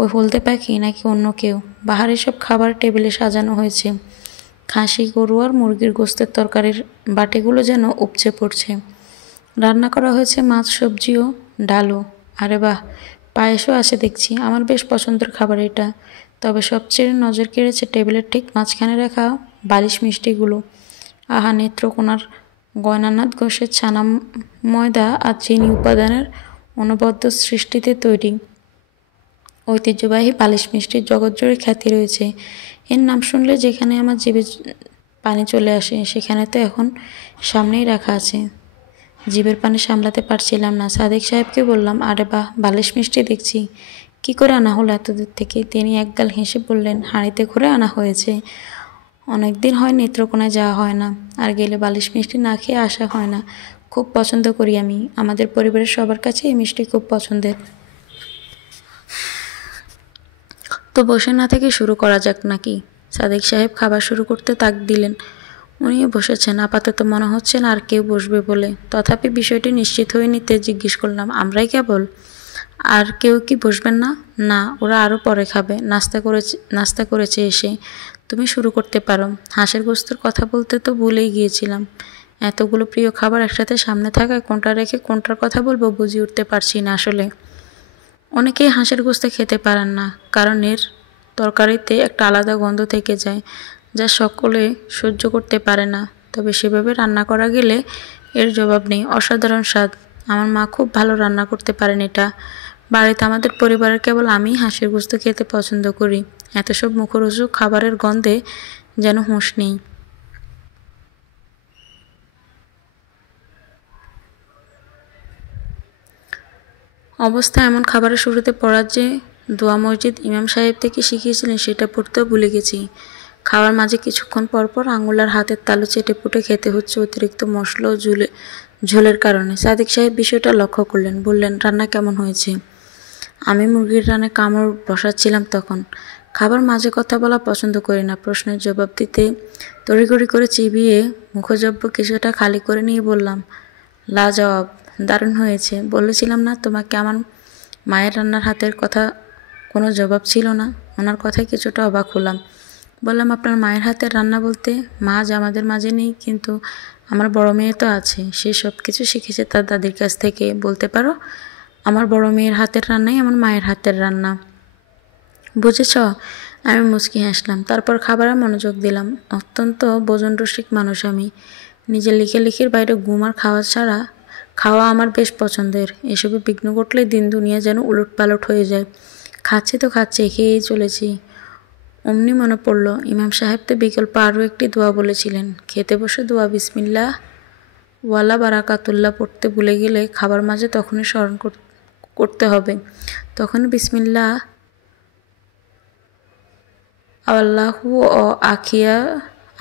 ওই হলদে পাখি, নাকি অন্য কেউ? বাহারে সব খাবার টেবিলে সাজানো হয়েছে। খাসি, গরু আর মুরগির গোস্তের তরকারির বাটিগুলো যেন উপচে পড়ছে। রান্না করা হয়েছে মাছ, সবজি ও ডালও। আরে বাহ, পায়েসও আছে দেখছি। আমার বেশ পছন্দের খাবার এটা। তবে সবচেয়ে নজর কেড়েছে টেবিলের ঠিক মাঝখানে রাখা বালিশ মিষ্টিগুলো। আহা, নেত্রকোনার গয়নানাথ ঘোষের ছানা, ময়দা আর চিনি উপাদানের অনবদ্য সৃষ্টিতে তৈরি ঐতিহ্যবাহী বালিশ মিষ্টির জগৎজুড়ে খ্যাতি রয়েছে। এর নাম শুনলে যেখানে আমার জিভে পানি চলে আসে, সেখানে তো এখন সামনেই রাখা আছে। জিভের পানি সামলাতে পারছিলাম না। সাদিক সাহেবকে বললাম, আরে বাহ, বালিশ মিষ্টি দেখছি। কি করে আনা হলো এত দূর থেকে? তিনি একগাল হেসে বললেন, হাঁড়িতে করে আনা হয়েছে। অনেকদিন হয় নেত্রকোনায় যাওয়া হয় না, আর গেলে বালিশ মিষ্টি না খেয়ে আসা হয় না। খুব পছন্দ করি আমি। আমাদের পরিবারের সবার কাছে এই মিষ্টি খুব পছন্দের। তো বসে না থেকে শুরু করা যাক নাকি? সাদিক সাহেব খাবার শুরু করতে তাক দিলেন। উনিও বসেছেন। আপাতত মনে হচ্ছে না আর কেউ বসবে বলে। তথাপি বিষয়টি নিশ্চিত হয়ে নিতে জিজ্ঞেস করলাম, আমরাই কেবল? আর কেউ কি বসবেন না? না, ওরা আরও পরে খাবে। নাস্তা করেছে এসে। তুমি শুরু করতে পারো। হাঁসের গোস্তের কথা বলতে তো ভুলেই গিয়েছিলাম। এতগুলো প্রিয় খাবার একসাথে সামনে থাকায় কোনটা রেখে কোনটার কথা বলবো বুঝে উঠতে পারছি না আসলে। অনেকেই হাঁসের গোস্ত খেতে পারেন না, কারণ এর তরকারিতে একটা আলাদা গন্ধ থেকে যায়, যা সকলে সহ্য করতে পারে না। তবে সেভাবে রান্না করা গেলে এর জবাব নেই। অসাধারণ স্বাদ। আমার মা খুব ভালো রান্না করতে পারেন এটা। বাড়িতে আমাদের পরিবারের কেবল আমি হাঁসের গোস্ত খেতে পছন্দ করি। এত সব মুখরোচক খাবারের গন্ধে যেন হুঁশ নেই। অবস্থা এমন, খাবারের শুরুতে পড়ার যে দোয়া মসজিদ ইমাম সাহেব থেকে শিখিয়েছিলেন সেটা পড়তেও ভুলে গেছি। খাওয়ার মাঝে কিছুক্ষণ পর পর আঙুল আর হাতের তালু চেটে পুটে খেতে হচ্ছে অতিরিক্ত মশলা ও ঝোলের কারণে। সাদিক সাহেব বিষয়টা লক্ষ্য করলেন। বললেন, রান্না কেমন হয়েছে? আমি মুরগির রানে কামড় বসাচ্ছিলাম তখন। খাবার মাঝে কথা বলা পছন্দ করি না। প্রশ্নের জবাব দিতে তড়িঘড়ি করে চিবিয়ে মুখজব্য কিছুটা খালি করে নিয়ে বললাম, লাজবাব, দারুণ হয়েছে। বলেছিলাম না তোমাকে আমার মায়ের রান্নার হাতের কথা কোনো জবাব ছিল না? ওনার কথায় কিছুটা অবাক হলাম। বললাম, আপনার মায়ের হাতের রান্না বলতে? মা আজ আমাদের মাঝে নেই, কিন্তু আমার বড় মেয়ে তো আছে। সে সব কিছু শিখেছে তার দাদির কাছ থেকে। বলতে পারো আমার বড় মেয়ের হাতের রান্নাই আমার মায়ের হাতের রান্না। বুঝেছ? আমি মুচকি হাসলাম। তারপর খাবারে মনোযোগ দিলাম। অত্যন্ত ভোজন রসিক মানুষ আমি। নিজে লিখে লিখির বাইরে ঘুম আর খাওয়া আমার বেশ পছন্দের। এসবে বিঘ্ন ঘটলে দিন দুনিয়া যেন উলটপালট হয়ে যায়। খাচ্ছি তো খাচ্ছি, খেয়েই চলেছি। অমনি মনে পড়ল, ইমাম সাহেব তো বিকল্প আরও একটি দোয়া বলেছিলেন। খেতে বসে দোয়া বিসমিল্লাহ ওয়ালা বারাকাতুল্লাহ পড়তে ভুলে গেলে খাবার মাঝে তখনই স্মরণ করতে হবে। তখন বিসমিল্লাহ আল্লাহু ও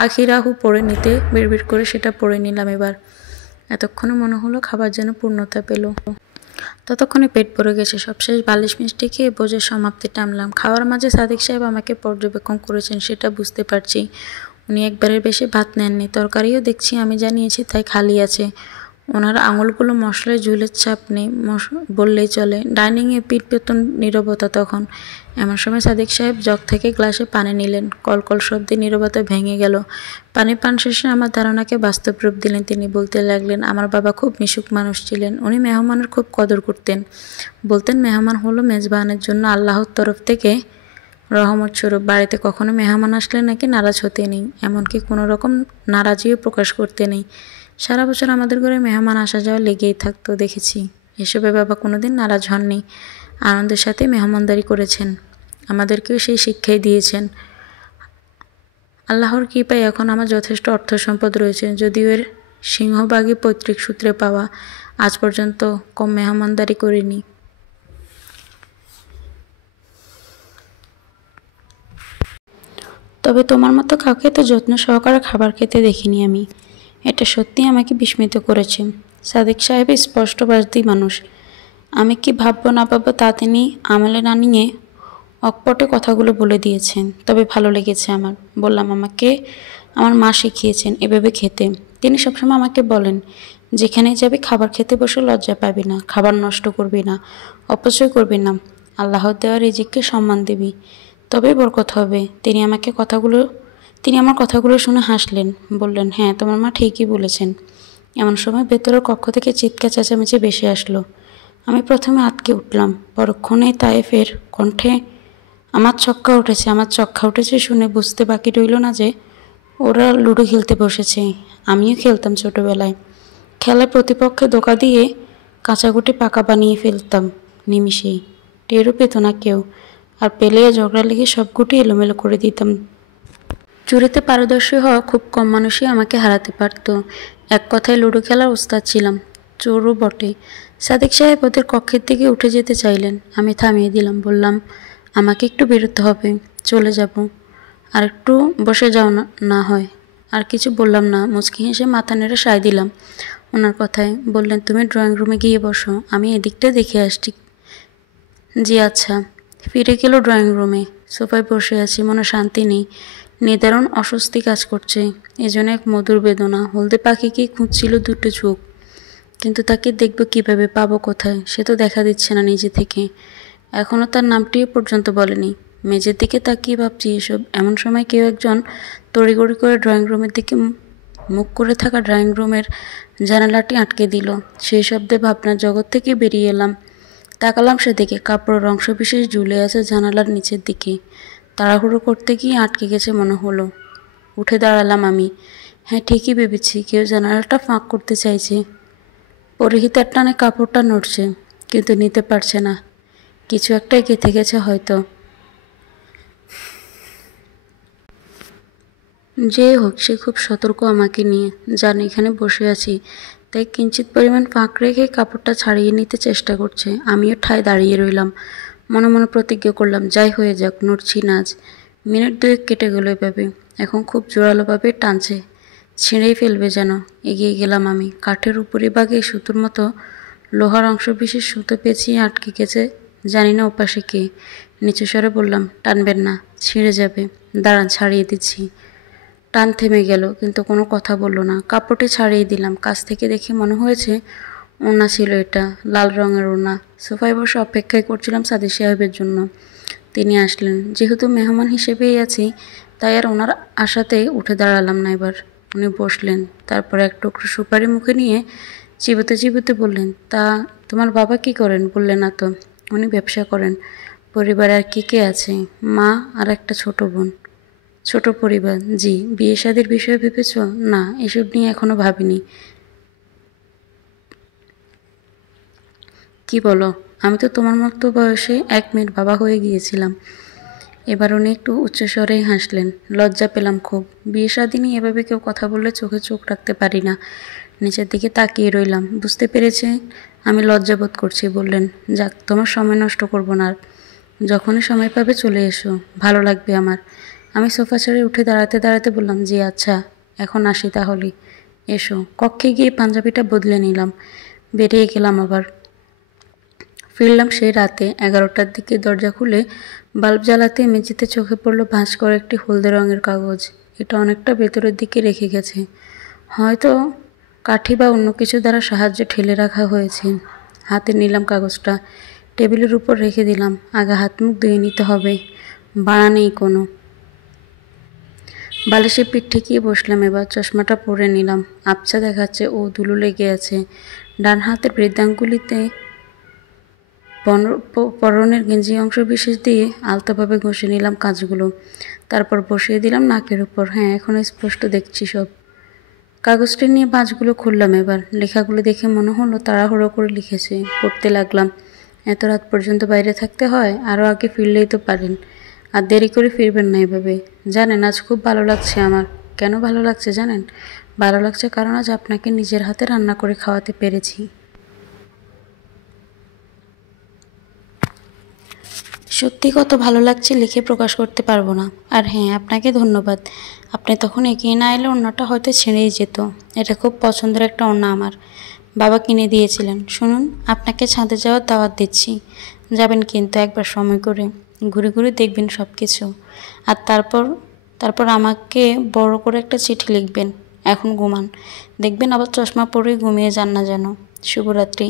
আখিরাহু পড়ে নিতে বিড়বিড় করে সেটা পড়ে নিলাম এবার। এতক্ষণে মনে হলো খাবার যেন পূর্ণতা পেল। ততক্ষণে পেট ভরে গেছে। সবশেষ বালিশ মিষ্টি খেয়ে ভোজের সমাপ্তি টানলাম। খাওয়ার মাঝে সাদিক সাহেব আমাকে পর্যবেক্ষণ করেছেন সেটা বুঝতে পারছি। উনি একবারের বেশি ভাত নেননি। তরকারিও দেখছি আমি জানিয়েছি তাই খালি আছে। ওনার আঙুলগুলো মশলায় ঝুলের ছাপ নেই বললেই চলে। ডাইনিংয়ে পিঠ পেতন নীরবতা তখন। এমন সময় সাদিক সাহেব জগ থেকে গ্লাসে পানি নিলেন। কলকল শব্দে নীরবতা ভেঙে গেল। পানি পান শেষে আমার ধারণাকে বাস্তব রূপ দিলেন তিনি। বলতে লাগলেন, আমার বাবা খুব মিশুক মানুষ ছিলেন। উনি মেহমানের খুব কদর করতেন। বলতেন, মেহমান হলো মেজবানের জন্য আল্লাহর তরফ থেকে রহমত স্বরূপ। বাড়িতে কখনো মেহমান আসলে নাকি নারাজ হতে নেই, এমনকি কোনো রকম নারাজিও প্রকাশ করতে নেই। সারা বছর আমাদের ঘরে মেহমান আসা যাওয়া লেগেই থাকতো, দেখেছি। এসবে বাবা কোনোদিন নারাজ হননি, আনন্দের সাথে মেহমানদারি করেছেন। আমাদেরকেও সেই শিক্ষাই দিয়েছেন। আল্লাহর কৃপায় এখন আমার যথেষ্ট অর্থ সম্পদ রয়েছে, যদিও এর সিংহভাগই পৈতৃক সূত্রে পাওয়া। আজ পর্যন্ত কম মেহমানদারি করিনি। তবে তোমার মতো কাউকে তো যত্ন সহকারে খাবার খেতে দেখিনি আমি। এটা সত্যিই আমাকে বিস্মিত করেছে। সাদিক সাহেব স্পষ্টবাদী মানুষ। আমি কি ভাববো না ভাববো তা তিনি আমলে না নিয়ে অকপটে কথাগুলো বলে দিয়েছেন। তবে ভালো লেগেছে আমার। বললাম, আমাকে আমার মা শিখিয়েছেন এভাবে খেতে। তিনি সবসময় আমাকে বলেন, যেখানেই যাবে খাবার খেতে বসে লজ্জা পাবি না, খাবার নষ্ট করবি না, অপচয় করবি না, আল্লাহর দেওয়া রিজিককে সম্মান দিবি, তবেই বরকত হবে। তিনি আমার কথাগুলো শুনে হাসলেন, বললেন, হ্যাঁ তোমার মা ঠিকই বলেছেন। এমন সময় ভেতরের কক্ষ থেকে চিৎকার চেঁচামেচি ভেসে আসলো। আমি প্রথমে আঁতকে উঠলাম। পরক্ষণেই তায়েফের কণ্ঠে, আমার ছক্কা উঠেছে শুনে বুঝতে বাকি রইল না যে ওরা লুডো খেলতে বসেছে। আমিও খেলতাম ছোটবেলায়। খেলার প্রতিপক্ষে ধোঁকা দিয়ে কাঁচাগুটি পাকা বানিয়ে ফেলতাম নিমিষেই। টেরও পেত না কেউ। আর পেলে ঝগড়া লেগে সব গুটি এলোমেলো করে দিতাম। চুরিতে পারদর্শী হওয়া খুব কম মানুষই আমাকে হারাতে পারত। এক কথায় লুডো খেলার ওস্তাদ ছিলাম, চোরও বটে। সাদিক সাহেব ওদের কক্ষের দিকে উঠে যেতে চাইলেন। আমি থামিয়ে দিলাম, বললাম, আমাকে একটু বেরোতে হবে, চলে যাব। আর একটু বসে যাও না হয়। আর কিছু বললাম না, মুচকি হেসে মাথা নেড়ে সায় দিলাম ওনার কথায়। বললেন, তুমি ড্রয়িং রুমে গিয়ে বসো, আমি এদিকটা দেখে আসছি। জি আচ্ছা। ফিরে গেল ড্রয়িং রুমে। সোফায় বসে আছি, মনে শান্তি নেই। নিদারুণ অস্বস্তি কাজ করছে। এজন্য এক মধুর বেদনা। হলদে পাখিকে খুঁজছিল দুটো চোখ, কিন্তু তাকে দেখব কিভাবে, পাবো কোথায়? সে তো দেখা দিচ্ছে না নিজে থেকে। এখনও তার নামটিও পর্যন্ত বলেনি। মেঝের দিকে তাকিয়ে ভাবছি এসব। এমন সময় কেউ একজন তড়িঘড়ি করে ড্রয়িং রুমের দিকে মুখ করে থাকা ড্রয়িং রুমের জানালাটি আটকে দিল। সেই শব্দে ভাবনার জগৎ থেকে বেরিয়ে এলাম। তাকালাম সেদিকে। কাপড়ের অংশবিশেষ ঝুলে আছে জানালার নিচের দিকে। তাড়াহুড়ো করতে গিয়ে আটকে গেছে মনে হলো। উঠে দাঁড়ালাম আমি। হ্যাঁ, ঠিকই ভেবেছি, কেউ জানালাটা ফাঁক করতে চাইছে। পরিহিতার টানে কাপড়টা নড়ছে, কিন্তু নিতে পারছে না। কিছু একটা গেঁথে গেছে হয়তো। যে হোক, সে খুব সতর্ক আমাকে নিয়ে। জানি এখানে বসে আছি, তাই কিঞ্চিত পরিমাণ ফাঁক রেখে কাপড়টা ছাড়িয়ে নিতে চেষ্টা করছে। আমিও ঠায় দাঁড়িয়ে রইলাম। মনে মনে প্রতিজ্ঞা করলাম, যাই হয়ে যাক, নড়ছি না আজ। মিনিট দুয়েক কেটে গেল এভাবে। এখন খুব জোরালোভাবে টানছে, ছিঁড়েই ফেলবে যেন। এগিয়ে গেলাম আমি। কাঠের উপরিভাগে সুতোর মতো লোহার অংশবিশেষ সুতো পেঁচিয়ে আটকে গেছে, জানি না ওপাশে কে। নিচু স্বরে বললাম, টানবেন না, ছিঁড়ে যাবে। দাঁড়ান, ছাড়িয়ে দিচ্ছি। টান থেমে গেল, কিন্তু কোনো কথা বলল না। কাপড়টি ছাড়িয়ে দিলাম। কাছ থেকে দেখে মনে হয়েছে ওড়না ছিল এটা, লাল রঙের ওড়না। সোফায় বসে অপেক্ষায় করছিলাম সাদিক সাহেবের জন্য। তিনি আসলেন। যেহেতু মেহমান হিসেবেই আছি, তাই আর ওনার আশাতেই উঠে দাঁড়ালাম না এবার। উনি বসলেন। তারপর এক টুকরো সুপারি মুখে নিয়ে চিবোতে চিবোতে বললেন, তা তোমার বাবা কি করেন বললে না তো? উনি ব্যবসা করেন। পরিবারে আর কে কে আছে? মা আর একটা ছোট বোন। ছোট পরিবার? জি। বিয়ে শাদির বিষয়ে ভেবেছ? না, এসব নিয়ে এখনো ভাবিনি। কি বলো? আমি তো তোমার মতো বয়সে 1 মিনিট বাবা হয়ে গিয়েছিলাম। এবার উনি একটু উচ্চস্বরেই হাসলেন। লজ্জা পেলাম খুব। বিয়ে শাদী নিয়ে এভাবে কেউ কথা বললে চোখে চোখ রাখতে পারি না। নিচের দিকে তাকিয়ে রইলাম। বুঝতে পেরেছে আমি লজ্জাবোধ করছি। বললেন, যাক, তোমার সময় নষ্ট করব না আর। যখনই সময় পাবে চলে এসো, ভালো লাগবে আমার। আমি সোফা ছেড়ে উঠে দাঁড়াতে দাঁড়াতে বললাম, জি আচ্ছা, এখন আসি তাহলে। এসো। কক্ষে গিয়ে পাঞ্জাবিটা বদলে নিলাম। বেরিয়ে গেলাম আবার। ফিরলাম সেই রাতে 11টার দিকে। দরজা খুলে বাল্ব জ্বালাতে মেঝেতে চোখে পড়ল ভাঁজ করা একটি হলদে রঙের কাগজ। এটা অনেকটা ভেতরের দিকে রেখে গেছে। হয়তো কাঠি বা অন্য কিছু দ্বারা সাহায্যে ঠেলে রাখা হয়েছে। হাতে নিলাম কাগজটা, টেবিলের উপর রেখে দিলাম। আগে হাত মুখ ধুয়ে নিতে হবে। বাড়া নেই কোনো। বালিশে পিঠ ঠেকিয়ে বসলাম এবার। চশমাটা পরে নিলাম। আবছা দেখাচ্ছে ও ধুলো লেগে আছে। ডান হাতের বৃদ্ধাঙ্গুলিতে পরনের গেঞ্জি অংশ বিশেষ দিয়ে আলতোভাবে ঘষে নিলাম কাজগুলো। তারপর বসিয়ে দিলাম নাকের উপর। হ্যাঁ, এখন স্পষ্ট দেখছি সব। কাগজটি নিয়ে ভাঁজগুলো খুললাম এবার। লেখাগুলো দেখে মনে হলো তাড়াহুড়ো করে লিখেছে। পড়তে লাগলাম। এত রাত পর্যন্ত বাইরে থাকতে হয়? আরও আগে ফিরলেই তো পারেন। আর দেরি করে ফিরবেন না এভাবে। জানেন আজ খুব ভালো লাগছে আমার। কেন ভালো লাগছে জানেন? ভালো লাগছে কারণ আজ আপনাকে নিজের হাতে রান্না করে খাওয়াতে পেরেছি। সত্যি কত ভালো লাগছে লিখে প্রকাশ করতে পারবো না। আর হ্যাঁ, আপনাকে ধন্যবাদ। আপনি তখন এগিয়ে না এলে ওড়নাটা হয়তো ছিঁড়েই যেত। এটা খুব পছন্দের একটা ওড়না আমার। বাবা কিনে দিয়েছিলেন। শুনুন, আপনাকে ছাদে যাওয়ার দাওয়াত দিচ্ছি। যাবেন কিন্তু একবার সময় করে। ঘুরে ঘুরে দেখবেন সব কিছু। আর তারপর তারপর আমাকে বড় করে একটা চিঠি লিখবেন। এখন ঘুমান। দেখবেন আবার চশমা পরেই ঘুমিয়ে যান না যেন। শুভরাত্রি।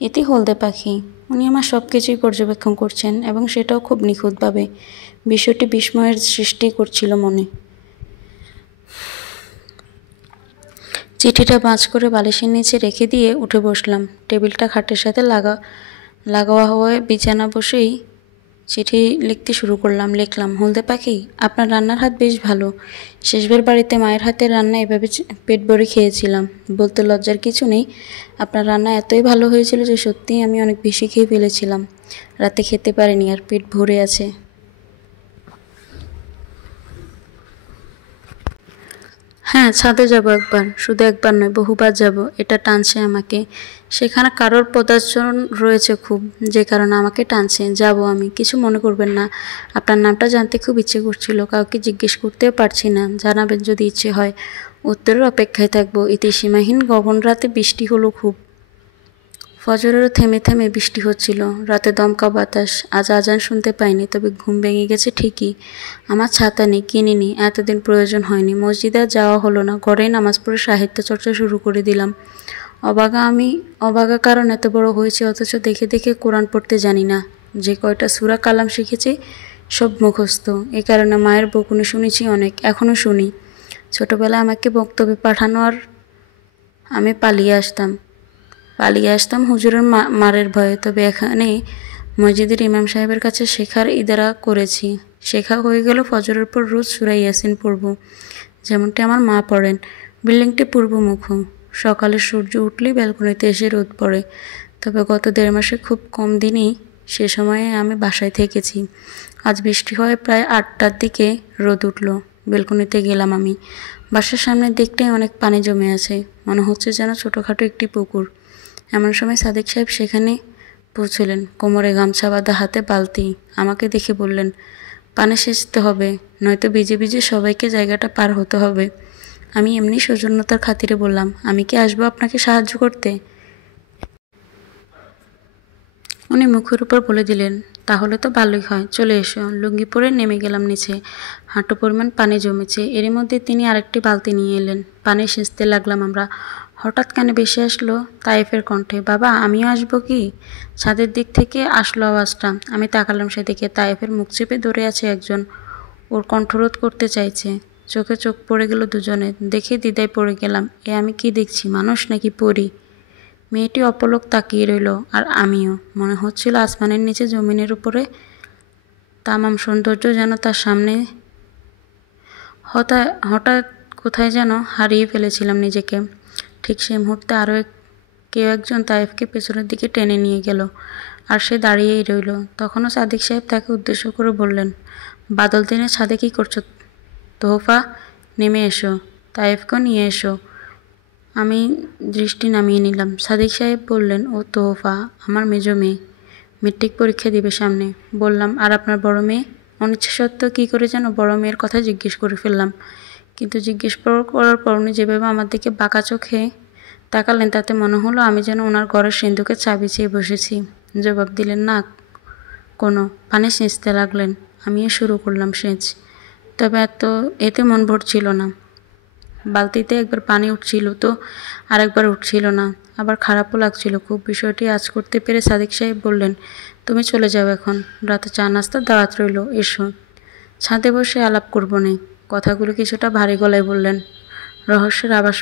এটি হলদে পাখি। উনি আমার সব কিছুই পর্যবেক্ষণ করছেন এবং সেটাও খুব নিখুঁতভাবে। বিষয়টি বিস্ময়ের সৃষ্টি করছিল মনে। চিঠিটা ভাঁজ করে বালিশের নিচে রেখে দিয়ে উঠে বসলাম। টেবিলটা খাটের সাথে লাগোয়া হয়ে বিছানা বসেই চিঠি লিখতে শুরু করলাম। লিখলাম, হলদে পাখি, আপনার রান্নার হাত বেশ ভালো। শেষবার বাড়িতে মায়ের হাতের রান্না এভাবে পেট ভরে খেয়েছিলাম। বলতে লজ্জার কিছু নেই। আপনার রান্না এতই ভালো হয়েছিল যে সত্যিই আমি অনেক বেশি খেয়ে ফেলেছিলাম। রাতে খেতে পারিনি আর পেট ভরে আছে। হ্যাঁ, ছাদে যাব একবার। শুধু একবার নয়, বহুবার যাব। এটা টানছে আমাকে। সেখানে কারোর পদার্চন রয়েছে খুব, যে কারণে আমাকে টানছে। যাব আমি, কিছু মনে করবেন না। আপনার নামটা জানতে খুব ইচ্ছে করছিল, কাউকে জিজ্ঞেস করতেও পারছি না। জানাবেন যদি ইচ্ছে হয়। উত্তরের অপেক্ষায় থাকবো। ইতি সীমাহীন গগন রাতে বৃষ্টি হলো খুব। ফজরেরও থেমে থেমে বৃষ্টি হচ্ছিল। রাতে দমকা বাতাস। আজ আজান শুনতে পাইনি, তবে ঘুম ভেঙে গেছে ঠিকই। আমার ছাতা নেই, কিনিনি। এতদিন প্রয়োজন হয়নি। মসজিদে আর যাওয়া হলো না। ঘরেই নামাজ পড়ে সাহিত্য চর্চা শুরু করে দিলাম। অবাগা কারণ এত বড় হয়েছে অথচ দেখে দেখে কোরআন পড়তে জানি না। যে কয়টা সূরা কালাম শিখেছি সব মুখস্থ। এ কারণে মায়ের বকুনি শুনেছি অনেক, এখনও শুনি। ছোটবেলায় আমাকে বক্তব্যে পাঠানো আর আমি পালিয়ে আসতাম হুজুরের মারের ভয়ে। তবে এখানে মসজিদের ইমাম সাহেবের কাছে শেখার ইদারা করেছি। শেখা হয়ে গেল ফজরের পর রোজ সূরা ইয়াসিন পড়ব, যেমনটি আমার মা পড়েন। বিল্ডিংটি পূর্বমুখ। সকালে সূর্য উঠলেই ব্যালকনিতে এসে রোদ পড়ে। তবে গত 1.5 মাসে খুব কম দিনই সে সময়ে আমি বাসায় থেকেছি। আজ বৃষ্টি হয়ে প্রায় 8টার দিকে রোদ উঠল। বেলকনিতে গেলাম আমি। বাসার সামনের দিকটায় অনেক পানি জমে আছে। মনে হচ্ছে যেন ছোটোখাটো একটি পুকুর। এমন সময় সাদেক সাহেব সেখানে পৌঁছলেন। কোমরে গামছা বাঁধা, হাতে বালতি। আমাকে দেখে বললেন, পানি সেচতে হবে, নয়তো ভিজে ভিজে সবাইকে জায়গাটা পার হতে হবে। আমি এমনি সৌজন্যতার খাতিরে বললাম, আমি কি আসবো আপনাকে সাহায্য করতে? উনি মুখের উপর বলে দিলেন, তাহলে তো ভালোই হয়, চলে এসো। লুঙ্গি পরে নেমে গেলাম নিচে। হাঁটু পরিমাণ পানি জমেছে। এরই মধ্যে তিনি আরেকটি বালতি নিয়ে এলেন। পানি সেচতে লাগলাম আমরা। হঠাৎ কানে ভেসে আসলো তায়েফের কণ্ঠে, বাবা আমিও আসবো কি? ছাদের দিক থেকে আসলো আওয়াজটা। আমি তাকালাম সেদিকে। তায়েফের মুখ চেপে ধরে আছে একজন। ওর কণ্ঠরোধ করতে চাইছে। চোখে চোখ পড়ে গেল দুজনের। দেখে দ্বিধায় পড়ে গেলাম। এ আমি কি দেখছি, মানুষ নাকি পরী? মেয়েটি অপলক তাকিয়ে রইল, আর আমিও। মনে হচ্ছিল আসমানের নিচে জমিনের উপরে তামাম সৌন্দর্য যেন তার সামনে। হঠাৎ কোথায় যেন হারিয়ে ফেলেছিলাম নিজেকে। ঠিক সেই মুহূর্তে আরও কেউ একজন তায়েফকে পেছনের দিকে টেনে নিয়ে গেল, আর সে দাঁড়িয়েই রইল। তখনও সাদিক সাহেব তাকে উদ্দেশ্য করে বললেন, বাদল দিনে ছাদে কী করছো? তোহফা, নেমে এসো, তায়েফকেও নিয়ে এসো। আমি দৃষ্টি নামিয়ে নিলাম। সাদিক সাহেব বললেন, ও তোহফা, আমার মেজ মেয়ে, মেট্রিক পরীক্ষা দিবে সামনে। বললাম, আর আপনার বড় মেয়ে? অনিচ্ছা সত্ত্বেও কী করে যেন বড় মেয়ের কথা জিজ্ঞেস করে ফেললাম। কিন্তু জিজ্ঞেস করার পর উনি যেভাবে আমার দিকে বাঁকা চোখে তাকালেন, তাতে মনে হলো আমি যেন ওনার ঘরের সিন্ধুকের চাবি চেয়ে বসেছি। জবাব দিলেন না কোনো। পানি সেঁচতে লাগলেন। আমিও শুরু করলাম সেচ। তবে এতে মন ভরছিল না। বালতিতে একবার পানি উঠছিল তো আরেকবার উঠছিল না। আবার খারাপও লাগছিল খুব। বিষয়টি আজ করতে পেরে সাদিক সাহেব বললেন, তুমি চলে যাও এখন। রাতে চা নাস্তার দাওয়াত রইল, এসো। ছাদে বসে আলাপ করবো নে। কথাগুলো কিছুটা ভারী গলায় বললেন। রহস্যের আভাস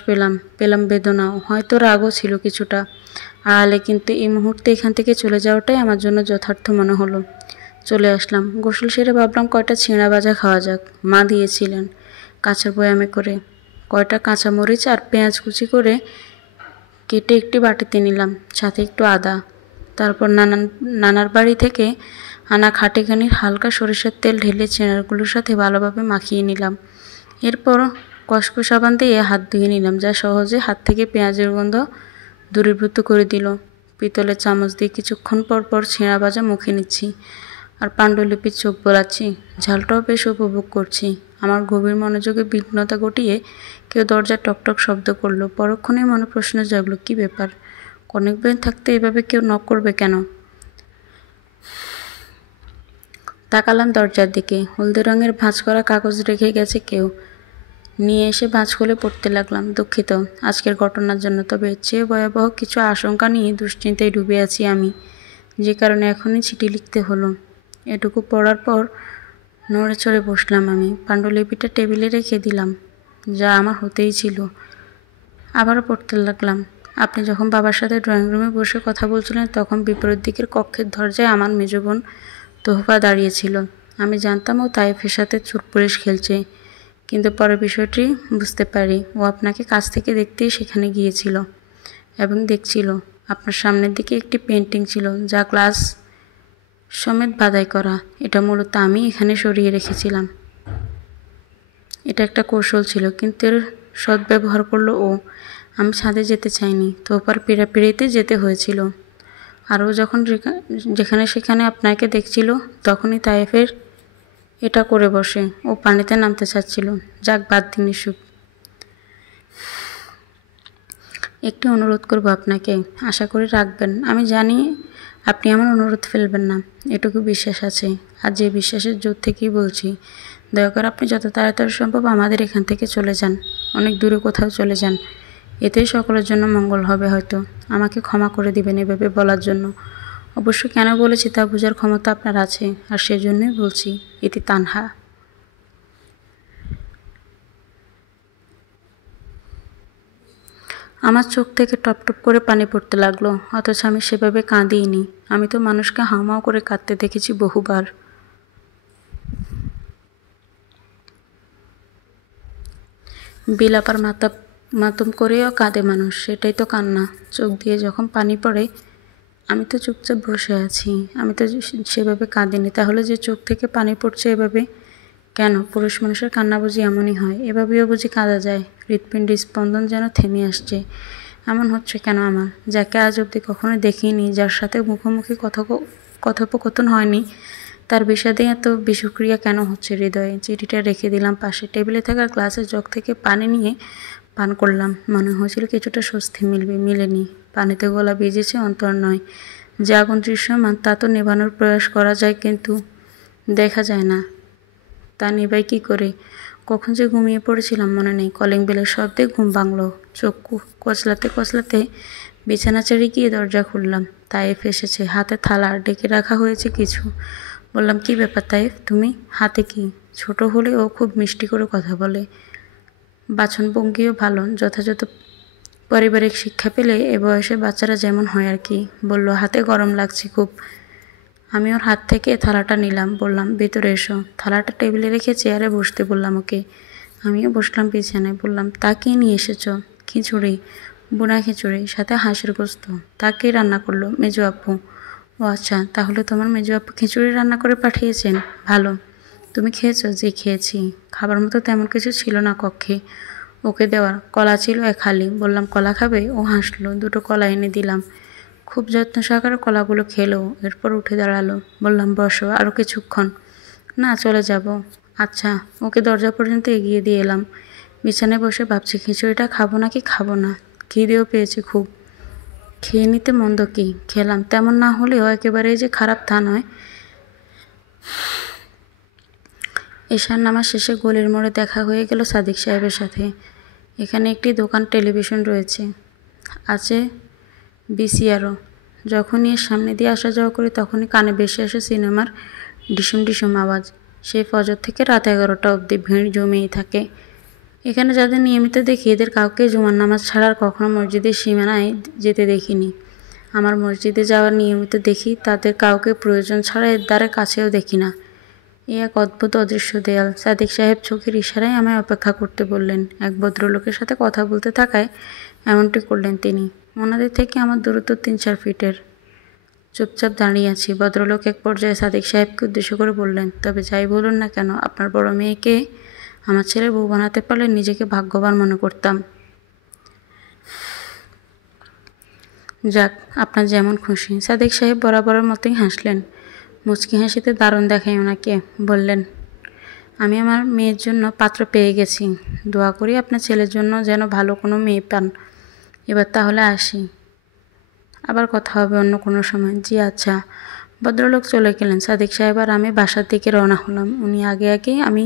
পেলাম বেদনাও, হয়তো রাগও ছিল কিছুটা আড়ালে। কিন্তু এই মুহূর্তে এখান থেকে চলে যাওয়াটাই আমার জন্য যথার্থ মনে হলো। চলে আসলাম। গোসল সেরে ভাবলাম কয়টা ছিঁড়া ভাজা খাওয়া যাক। মা দিয়েছিলেন কাঁচের বয়ামে করে। কয়টা কাঁচামরিচ আর পেঁয়াজ কুচি করে কেটে একটি বাটিতে নিলাম, সাথে একটু আদা। তারপর নানার বাড়ি থেকে আনা খাটিখানির হালকা সরিষার তেল ঢেলে চেনারগুলোর সাথে ভালোভাবে মাখিয়ে নিলাম। এরপর কসকো সাবান দিয়ে হাত ধুয়ে নিলাম, যা সহজে হাত থেকে পেঁয়াজের গন্ধ দূরীভূত করে দিল। পিতলের চামচ দিয়ে কিছুক্ষণ পর পর ছেঁড়া ভাজা মুখে নিচ্ছি আর পাণ্ডুলিপির চোখ বোলাচ্ছি। ঝালটাও বেশ উপভোগ করছি। আমার গভীর মনোযোগে বিঘ্নতা ঘটিয়ে কেউ দরজার টকটক শব্দ করলো। পরক্ষণেই মনে প্রশ্ন জাগলো, কী ব্যাপার? কনেক ব্রেন থাকতে এভাবে কেউ নক করবে কেন? তাকালাম দরজার দিকে। হলদে রঙের ভাঁজ করা কাগজ রেখে গেছে কেউ। নিয়ে এসে ভাঁজ খুলে পড়তে লাগলাম। দুঃখিত আজকের ঘটনার জন্য, তবে এর চেয়ে ভয়াবহ কিছু আশঙ্কা নিয়ে দুশ্চিন্তায় ডুবে আছি আমি, যে কারণে এখনই চিঠি লিখতে হলো। এটুকু পড়ার পর নড়ে চড়ে বসলাম আমি। পাণ্ডুলিপিটা টেবিলে রেখে দিলাম, যা আমার হতেই ছিল। আবারও পড়তে লাগলাম। আপনি যখন বাবার সাথে ড্রয়িং রুমে বসে কথা বলছিলেন, তখন বিপরীত দিকের কক্ষের দরজায় আমার মেজ বোন তোহফা দাঁড়িয়েছিল। আমি জানতাম ও তাইফের সাথে চোর পুলিশ খেলছে, কিন্তু পরে বিষয়টি বুঝতে পারি। ও আপনাকে কাছ থেকে দেখতেই সেখানে গিয়েছিল এবং দেখছিল আপনার সামনের দিকে একটি পেন্টিং ছিল, যা গ্লাস সমেত বাধাই করা। এটা মূলত আমি এখানে সরিয়ে রেখেছিলাম। এটা একটা কৌশল ছিল, কিন্তু এর সদ্ব্যবহার করলো ও। আমি ছাদে যেতে চাইনি, তোপার পিড়াপিড়িতে যেতে হয়েছিল। আর ও যখন যেখানে সেখানে আপনাকে দেখছিল, তখনই তাইফের এটা করে বসে। ও পানিতে নামতে চাচ্ছিল। যাক, বাদ দিন এসব। একটি অনুরোধ করব আপনাকে, আশা করি রাখবেন। আমি জানি আপনি আমার অনুরোধ ফেলবেন না, এটুকু বিশ্বাস আছে। আর যে বিশ্বাসের জোর থেকেই বলছি, দয়া করে আপনি যত তাড়াতাড়ি সম্ভব আমাদের এখান থেকে চলে যান, অনেক দূরে কোথাও চলে যান। এতেই সকলের জন্য মঙ্গল হবে হয়তো। আমাকে ক্ষমা করে দিবেন এভাবে বলার জন্য। অবশ্য কেন বলেছি তা বোঝার ক্ষমতা আপনার আছে, আর সেজন্যই বলছি। এটি তানহা। আমার চোখ থেকে টপ টপ করে পানি পড়তে লাগলো, অথচ আমি সেভাবে কাঁদিনি। আমি তো মানুষকে হাউমাউ করে কাঁদতে দেখেছি বহুবার। বিলাপার মাতম করেও কাঁদে মানুষ, সেটাই তো কান্না। চোখ দিয়ে যখন পানি পড়ে, আমি তো চুপচাপ বসে আছি। আমি তো সেভাবে কাঁদিনি। তাহলে যে চোখ থেকে পানি পড়ছে এভাবে কেন? পুরুষ মানুষের কান্না বুঝি এমনই হয়? এভাবেও বুঝি কাঁদা যায়? হৃৎপিণ্ডের স্পন্দন যেন থেমে আসছে। এমন হচ্ছে কেন আমার, যাকে আজ অবধি কখনো দেখিনি, যার সাথে মুখোমুখি কথোপকথন হয়নি, তার বিষাদে এত বিষক্রিয়া কেন হচ্ছে হৃদয়ে? চিঠিটা রেখে দিলাম পাশে। টেবিলে থাকা গ্লাসের জগ থেকে পানি নিয়ে পান করলাম। মনে হয়েছিল কিছুটা স্বস্তি মিলবে, মিলেনি। পানিতে গলা ভিজেছে, অন্তর নয়। যে আগুন দৃশ্যমান তা তো নেভানোর প্রয়াস করা যায়, কিন্তু দেখা যায় না। তা নিভাই কী করে? কখন যে ঘুমিয়ে পড়েছিলাম মনে নেই। কলিং বেলের শব্দে ঘুম ভাঙল। চোখ কচলাতে কচলাতে বিছানা ছেড়ে গিয়ে দরজা খুললাম। তাইফ এসেছে, হাতে থালা, ডেকে রাখা হয়েছে কিছু। বললাম, কী ব্যাপার তাইফ, তুমি হাতে কি? ছোট হলে ও খুব মিষ্টি করে কথা বলে, বাচনভঙ্গিও ভালো। যথাযথ পারিবারিক শিক্ষা পেলে এ বয়সে বাচ্চারা যেমন হয় আর কি। বলল, হাতে গরম লাগছে খুব। আমি ওর হাত থেকে থালাটা নিলাম, বললাম, ভেতরে এসো। থালাটা টেবিলে রেখে চেয়ারে বসতে বললাম ওকে। আমিও বসলাম বিছানায়। বললাম, তা কে নিয়ে এসেছ? খিচুড়ি, বুনা খিচুড়ি, সাথে হাঁসের গোস্ত। তা কে রান্না করলো? মেজো আপু। ও আচ্ছা, তাহলে তোমার মেজো আপু খিচুড়ি রান্না করে পাঠিয়েছেন? ভালো। তুমি খেয়েছো? জি খেয়েছি। খাবার মতো তেমন কিছু ছিল না কক্ষে ওকে দেওয়ার। কলা ছিল এক হালি। বললাম, কলা খাবে? ও হাসলো। দুটো কলা এনে দিলাম। খুব যত্ন সহকারে কলাগুলো খেলো। এরপর উঠে দাঁড়ালো। বললাম, বসো, আরও কিছুক্ষণ। না, চলে যাব। আচ্ছা। ওকে দরজা পর্যন্ত এগিয়ে দিয়ে এলাম। বিছানায় বসে ভাবছি, খিচুড়িটা খাবো নাকি খাবো না। খিদেও পেয়েছে খুব। খেয়ে নিতে মন্দ কি? খেলাম। তেমন না হলেও একেবারেই যে খারাপ তা নয়। এশার নামাজ শেষে গলির মোড়ে দেখা হয়ে গেল সাদিক সাহেবের সাথে। এখানে একটি দোকান, টেলিভিশন রয়েছে, আছে ভিসিআরও। যখনই এর সামনে দিয়ে আসা যাওয়া করি, তখনই কানে ভেসে আসে সিনেমার ডিসুম ডিসুম আওয়াজ। সেই ফজর থেকে রাত 11টা অবধি ভিড় জমেই থাকে। এখানে যাদের নিয়মিত দেখি, এদের কাউকে জুমার নামাজ ছাড়া আর কখনো মসজিদের সীমানায় যেতে দেখিনি। আমার মসজিদে যাওয়ার নিয়মিত দেখি, তাদের কাউকে প্রয়োজন ছাড়া এর দ্বারে কাছেও দেখি না। এই এক অদ্ভুত অদৃশ্য দেয়াল। সাদিক সাহেব চোখের ইশারায় আমায় অপেক্ষা করতে বললেন। এক ভদ্রলোকের সাথে কথা বলতে থাকায় এমনটি করলেন তিনি। ওনাদের থেকে আমার দূরত্ব 3-4 ফিটের। চুপচাপ দাঁড়িয়ে আছি। ভদ্রলোক এক পর্যায়ে সাদিক সাহেবকে উদ্দেশ্য করে বললেন, তবে যাই বলুন না কেন, আপনার বড় মেয়েকে আমার ছেলে বউ বানাতে পারলে নিজেকে ভাগ্যবান মনে করতাম। যাক, আপনার যেমন খুশি। সাদিক সাহেব বরাবরের মতোই হাসলেন। মুচকি হাসিতে দারুণ দেখায় ওনাকে। বললেন, আমি আমার মেয়ের জন্য পাত্র পেয়ে গেছি। দোয়া করি আপনার ছেলের জন্য যেন ভালো কোনো মেয়ে পান। এবার তাহলে আসি, আবার কথা হবে অন্য কোনো সময়। জি আচ্ছা। ভদ্রলোক চলে গেলেন। সাদিক সাহেব আর আমি বাসার দিকে রওনা হলাম। উনি আগে আগে, আমি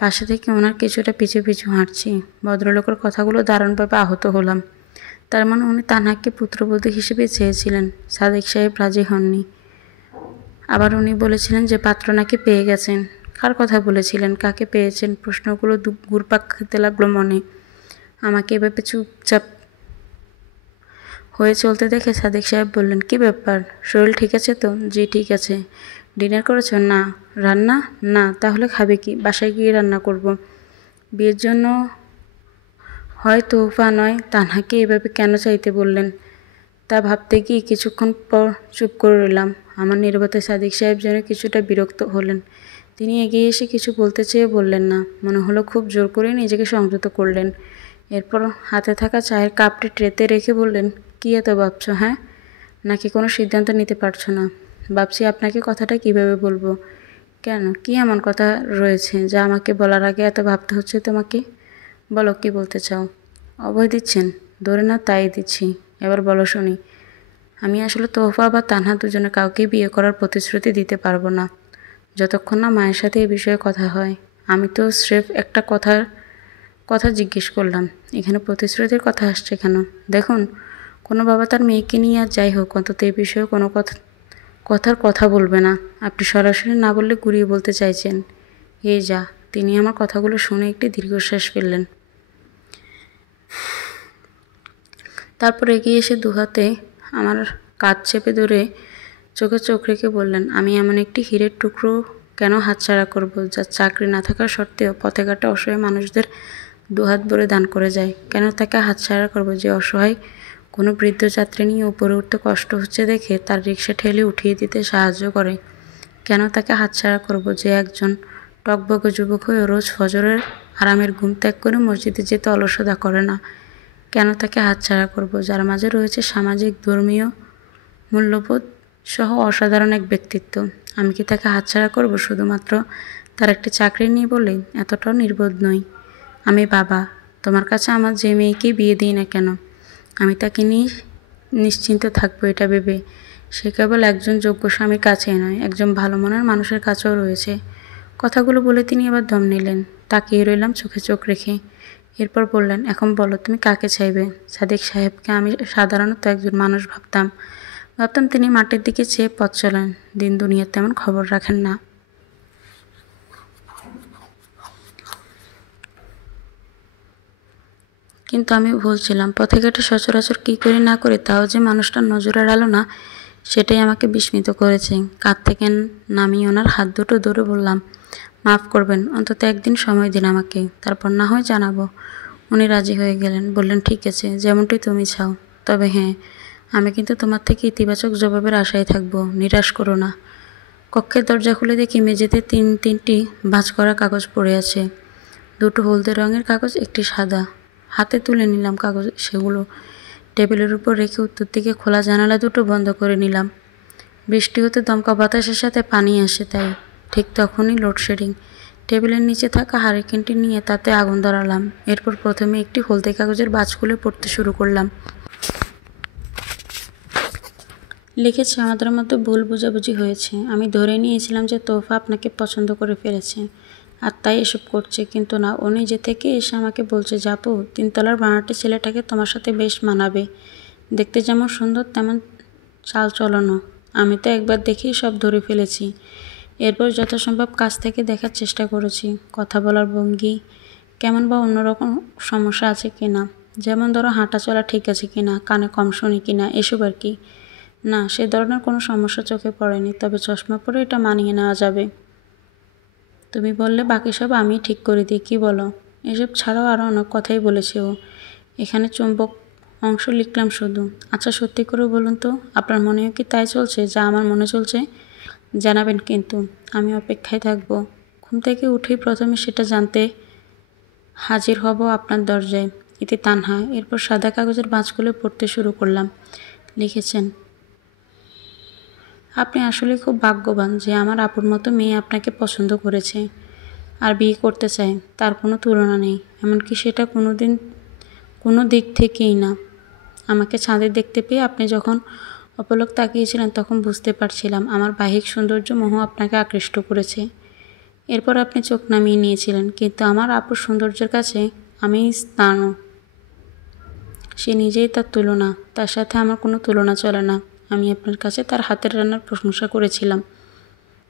পাশে থেকে ওনার কিছুটা পিছু পিছু হাঁটছি। ভদ্রলোকের কথাগুলো দারুণভাবে আহত হলাম। তার মানে উনি তানহাকে পুত্রবধূ হিসেবে চেয়েছিলেন। সাদিক সাহেব রাজি হননি। আবার উনি বলেছিলেন যে পাত্র নাকি পেয়ে গেছেন। কার কথা বলেছিলেন, কাকে পেয়েছেন? প্রশ্নগুলো ঘুরপাক খেতে লাগলো মনে। আমাকে এভাবে চুপচাপ হয়ে চলতে দেখে সাদিক সাহেব বললেন, কি ব্যাপার, শরীর ঠিক আছে তো? জি ঠিক আছে। ডিনার করেছ? না। রান্না? না। তাহলে খাবে কি? বাসায় গিয়ে রান্না করব। বিয়ের জন্য হয় তোহফা নয় তানহাকে এভাবে কেন চাইতে বললেন, তা ভাবতে গিয়ে কিছুক্ষণ পর চুপ করে রইলাম। আমার নীরবতায় সাদিক সাহেব যেন কিছুটা বিরক্ত হলেন। তিনি এগিয়ে এসে কিছু বলতে চেয়ে বললেন না। মনে হলো খুব জোর করে নিজেকে সংযত করলেন। এরপর হাতে থাকা চায়ের কাপটি ট্রেতে রেখে বললেন, কি এত ভাবছ? হ্যাঁ, নাকি কোনো সিদ্ধান্ত নিতে পারছো না? ভাবছি আপনাকে কথাটা কিভাবে বলবো। কেন, কি এমন কথা রয়েছে যা আমাকে বলার আগে এত ভাবতে হচ্ছে তোমাকে? বলো, কি বলতে চাও? অভয় দিচ্ছেন? ধরে না তাই দিচ্ছি। এবার বলো শুনি। আমি আসলে তোহফা বা তানহা দুজনে কাউকে বিয়ে করার প্রতিশ্রুতি দিতে পারবো না, যতক্ষণ না মায়ের সাথে এই বিষয়ে কথা হয়। আমি তো স্রেফ একটা কথা জিজ্ঞেস করলাম। এখানে প্রতিশ্রুতির কথা আসছে কেন? দেখুন, কোনো বাবা তার মেয়েকে নিয়ে আর যাই হোক অন্তত এই বিষয়ে কোনো কথার কথা বলবে না। আপনি সরাসরি না বললে ঘুরিয়ে বলতে চাইছেন। এই যা। তিনি আমার কথাগুলো শুনে একটি দীর্ঘশ্বাস ফেললেন। তারপর এগিয়ে এসে দুহাতে আমার কাঁধ চেপে ধরে চোখে চোখ রেখে বললেন, আমি এমন একটি হীরের টুকরো কেন হাতছাড়া করব, যার চাকরি না থাকা সত্ত্বেও পথে ঘাটে অসহায় মানুষদের দুহাত ভরে দান করে যায়? কেন তাকে হাতছাড়া করব যে অসহায় কোনো বৃদ্ধ যাত্রী নিয়ে উপরে উঠতে কষ্ট হচ্ছে দেখে তার রিক্সা ঠেলে উঠিয়ে দিতে সাহায্য করে? কেন তাকে হাতছাড়া করব যে একজন টকবকে যুবক হয়ে রোজ ফজরের আরামের ঘুম ত্যাগ করে মসজিদে যেতে অলসতা করে না? কেন তাকে হাতছাড়া করব যার মাঝে রয়েছে সামাজিক, ধর্মীয় মূল্যবোধ সহ অসাধারণ এক ব্যক্তিত্ব? আমি কি তাকে হাতছাড়া করব শুধুমাত্র তার একটি চাকরি নিয়ে বলেই? এতটাও নির্বোধ নই। আমি বাবা। তোমার কাছে আমার যে মেয়েকেই বিয়ে দিই না কেন, আমি তাকে নিয়ে নিশ্চিন্ত থাকবো এটা ভেবে সে কেবল একজন যোগ্য স্বামীর কাছেই নয়, একজন ভালো মনের মানুষের কাছেও রয়েছে। কথাগুলো বলে তিনি এবার দম নিলেন। তাকিয়ে রইলাম চোখে চোখ রেখে। এরপর বললেন, এখন বলো তুমি কাকে চাইবে? সাদিক সাহেবকে আমি সাধারণত একজন মানুষ ভাবতাম। তিনি মাটির দিকে চেয়ে পথ চলেন, দিন দুনিয়ার তেমন খবর রাখেন না। কিন্তু আমি ভুল ছিলাম। পথে ঘাটে সচরাচর কী করি না করি তাও যে মানুষটার নজর এড়ালো না, সেটাই আমাকে বিস্মিত করেছে। কাঁধ থেকে নামিয়ে ওনার হাত দুটো ধরে বললাম, মাফ করবেন, অন্তত একদিন সময় দিন আমাকে, তারপর না হয় জানাবো। উনি রাজি হয়ে গেলেন। বললেন, ঠিক আছে, যেমনটি তুমি চাও। তবে হ্যাঁ, আমি কিন্তু তোমার থেকে ইতিবাচক জবাবের আশায় থাকবো, নিরাশ করো না। কক্ষের দরজা খুলে দেখি মেঝেতে তিনটি ভাঁজ করা কাগজ পড়ে আছে। দুটো হলদে রঙের কাগজ, একটি সাদা। হাতে তুলে নিলাম কাগজ সেগুলো। টেবিলের উপর রেখে উত্তর দিকে খোলা জানালা দুটো বন্ধ করে নিলাম। বৃষ্টি হতে দমকা বাতাসের সাথে পানি আসে, তাই ঠিক তখনই লোডশেডিং। টেবিলের নিচে থাকা হারিকেনটি নিয়ে তাতে আগুন ধরালাম। এরপর প্রথমে একটি হলদে কাগজের ভাঁজ খুলে পড়তে শুরু করলাম। লিখেছে, আমাদের মধ্যে ভুল বোঝাবুঝি হয়েছে। আমি ধরে নিয়েছিলাম যে তোহফা আপনাকে পছন্দ করে ফেলেছে আর তাই এসব করছে, কিন্তু না, ও নিজে থেকে এসে আমাকে বলছে, জাপু, 3 তলার বানাটি ছেলেটাকে তোমার সাথে বেশ মানাবে। দেখতে যেমন সুন্দর তেমন চাল চলনও। আমি তো একবার দেখেই সব ধরে ফেলেছি। এরপর যথাসম্ভব কাছ থেকে দেখার চেষ্টা করেছি। কথা বলার ভঙ্গি কেমন বা অন্যরকম সমস্যা আছে কিনা, যেমন ধরো হাঁটা চলা ঠিক আছে কিনা, কানে কম শুনি কিনা, এসব আর কি। না, সে ধরনের কোনো সমস্যা চোখে পড়েনি, তবে চশমা পরে এটা মানিয়ে নেওয়া যাবে। তুমি বললে বাকি সব আমি ঠিক করে দিই, কি বলো? এসব ছাড়াও আরও অনেক কথাই বলেছে ও। এখানে চুম্বক অংশ লিখলাম শুধু। আচ্ছা সত্যি করে বলুন তো, আপনার মনেও কি তাই চলছে যা আমার মনে চলছে? জানাবেন কিন্তু, আমি অপেক্ষায় থাকবো। ঘুম থেকে উঠেই প্রথমে সেটা জানতে হাজির হব আপনার দরজায়। এতে তানহা। এরপর সাদা কাগজের ভাঁজগুলো পড়তে শুরু করলাম। লিখেছেন, আপনি আসলে খুব ভাগ্যবান যে আমার আপুর মতো মেয়ে আপনাকে পছন্দ করেছে আর বিয়ে করতে চায়। তার কোনো তুলনা নেই, এমনকি সেটা কোনো দিক থেকেই না। আমাকে ছাদে দেখতে পেয়ে আপনি যখন অপলক তাকিয়েছিলেন তখন বুঝতে পারছিলাম আমার বাহ্যিক সৌন্দর্য মোহ আপনাকে আকৃষ্ট করেছে। এরপর আপনি চোখ নামিয়ে নিয়েছিলেন, কিন্তু আমার আপুর সৌন্দর্যের কাছে আমি স্থানও। সে নিজেই তার তুলনা, তার সাথে আমার কোনো তুলনা চলে না। আমি আপনার কাছে তার হাতের রান্নার প্রশংসা করেছিলাম,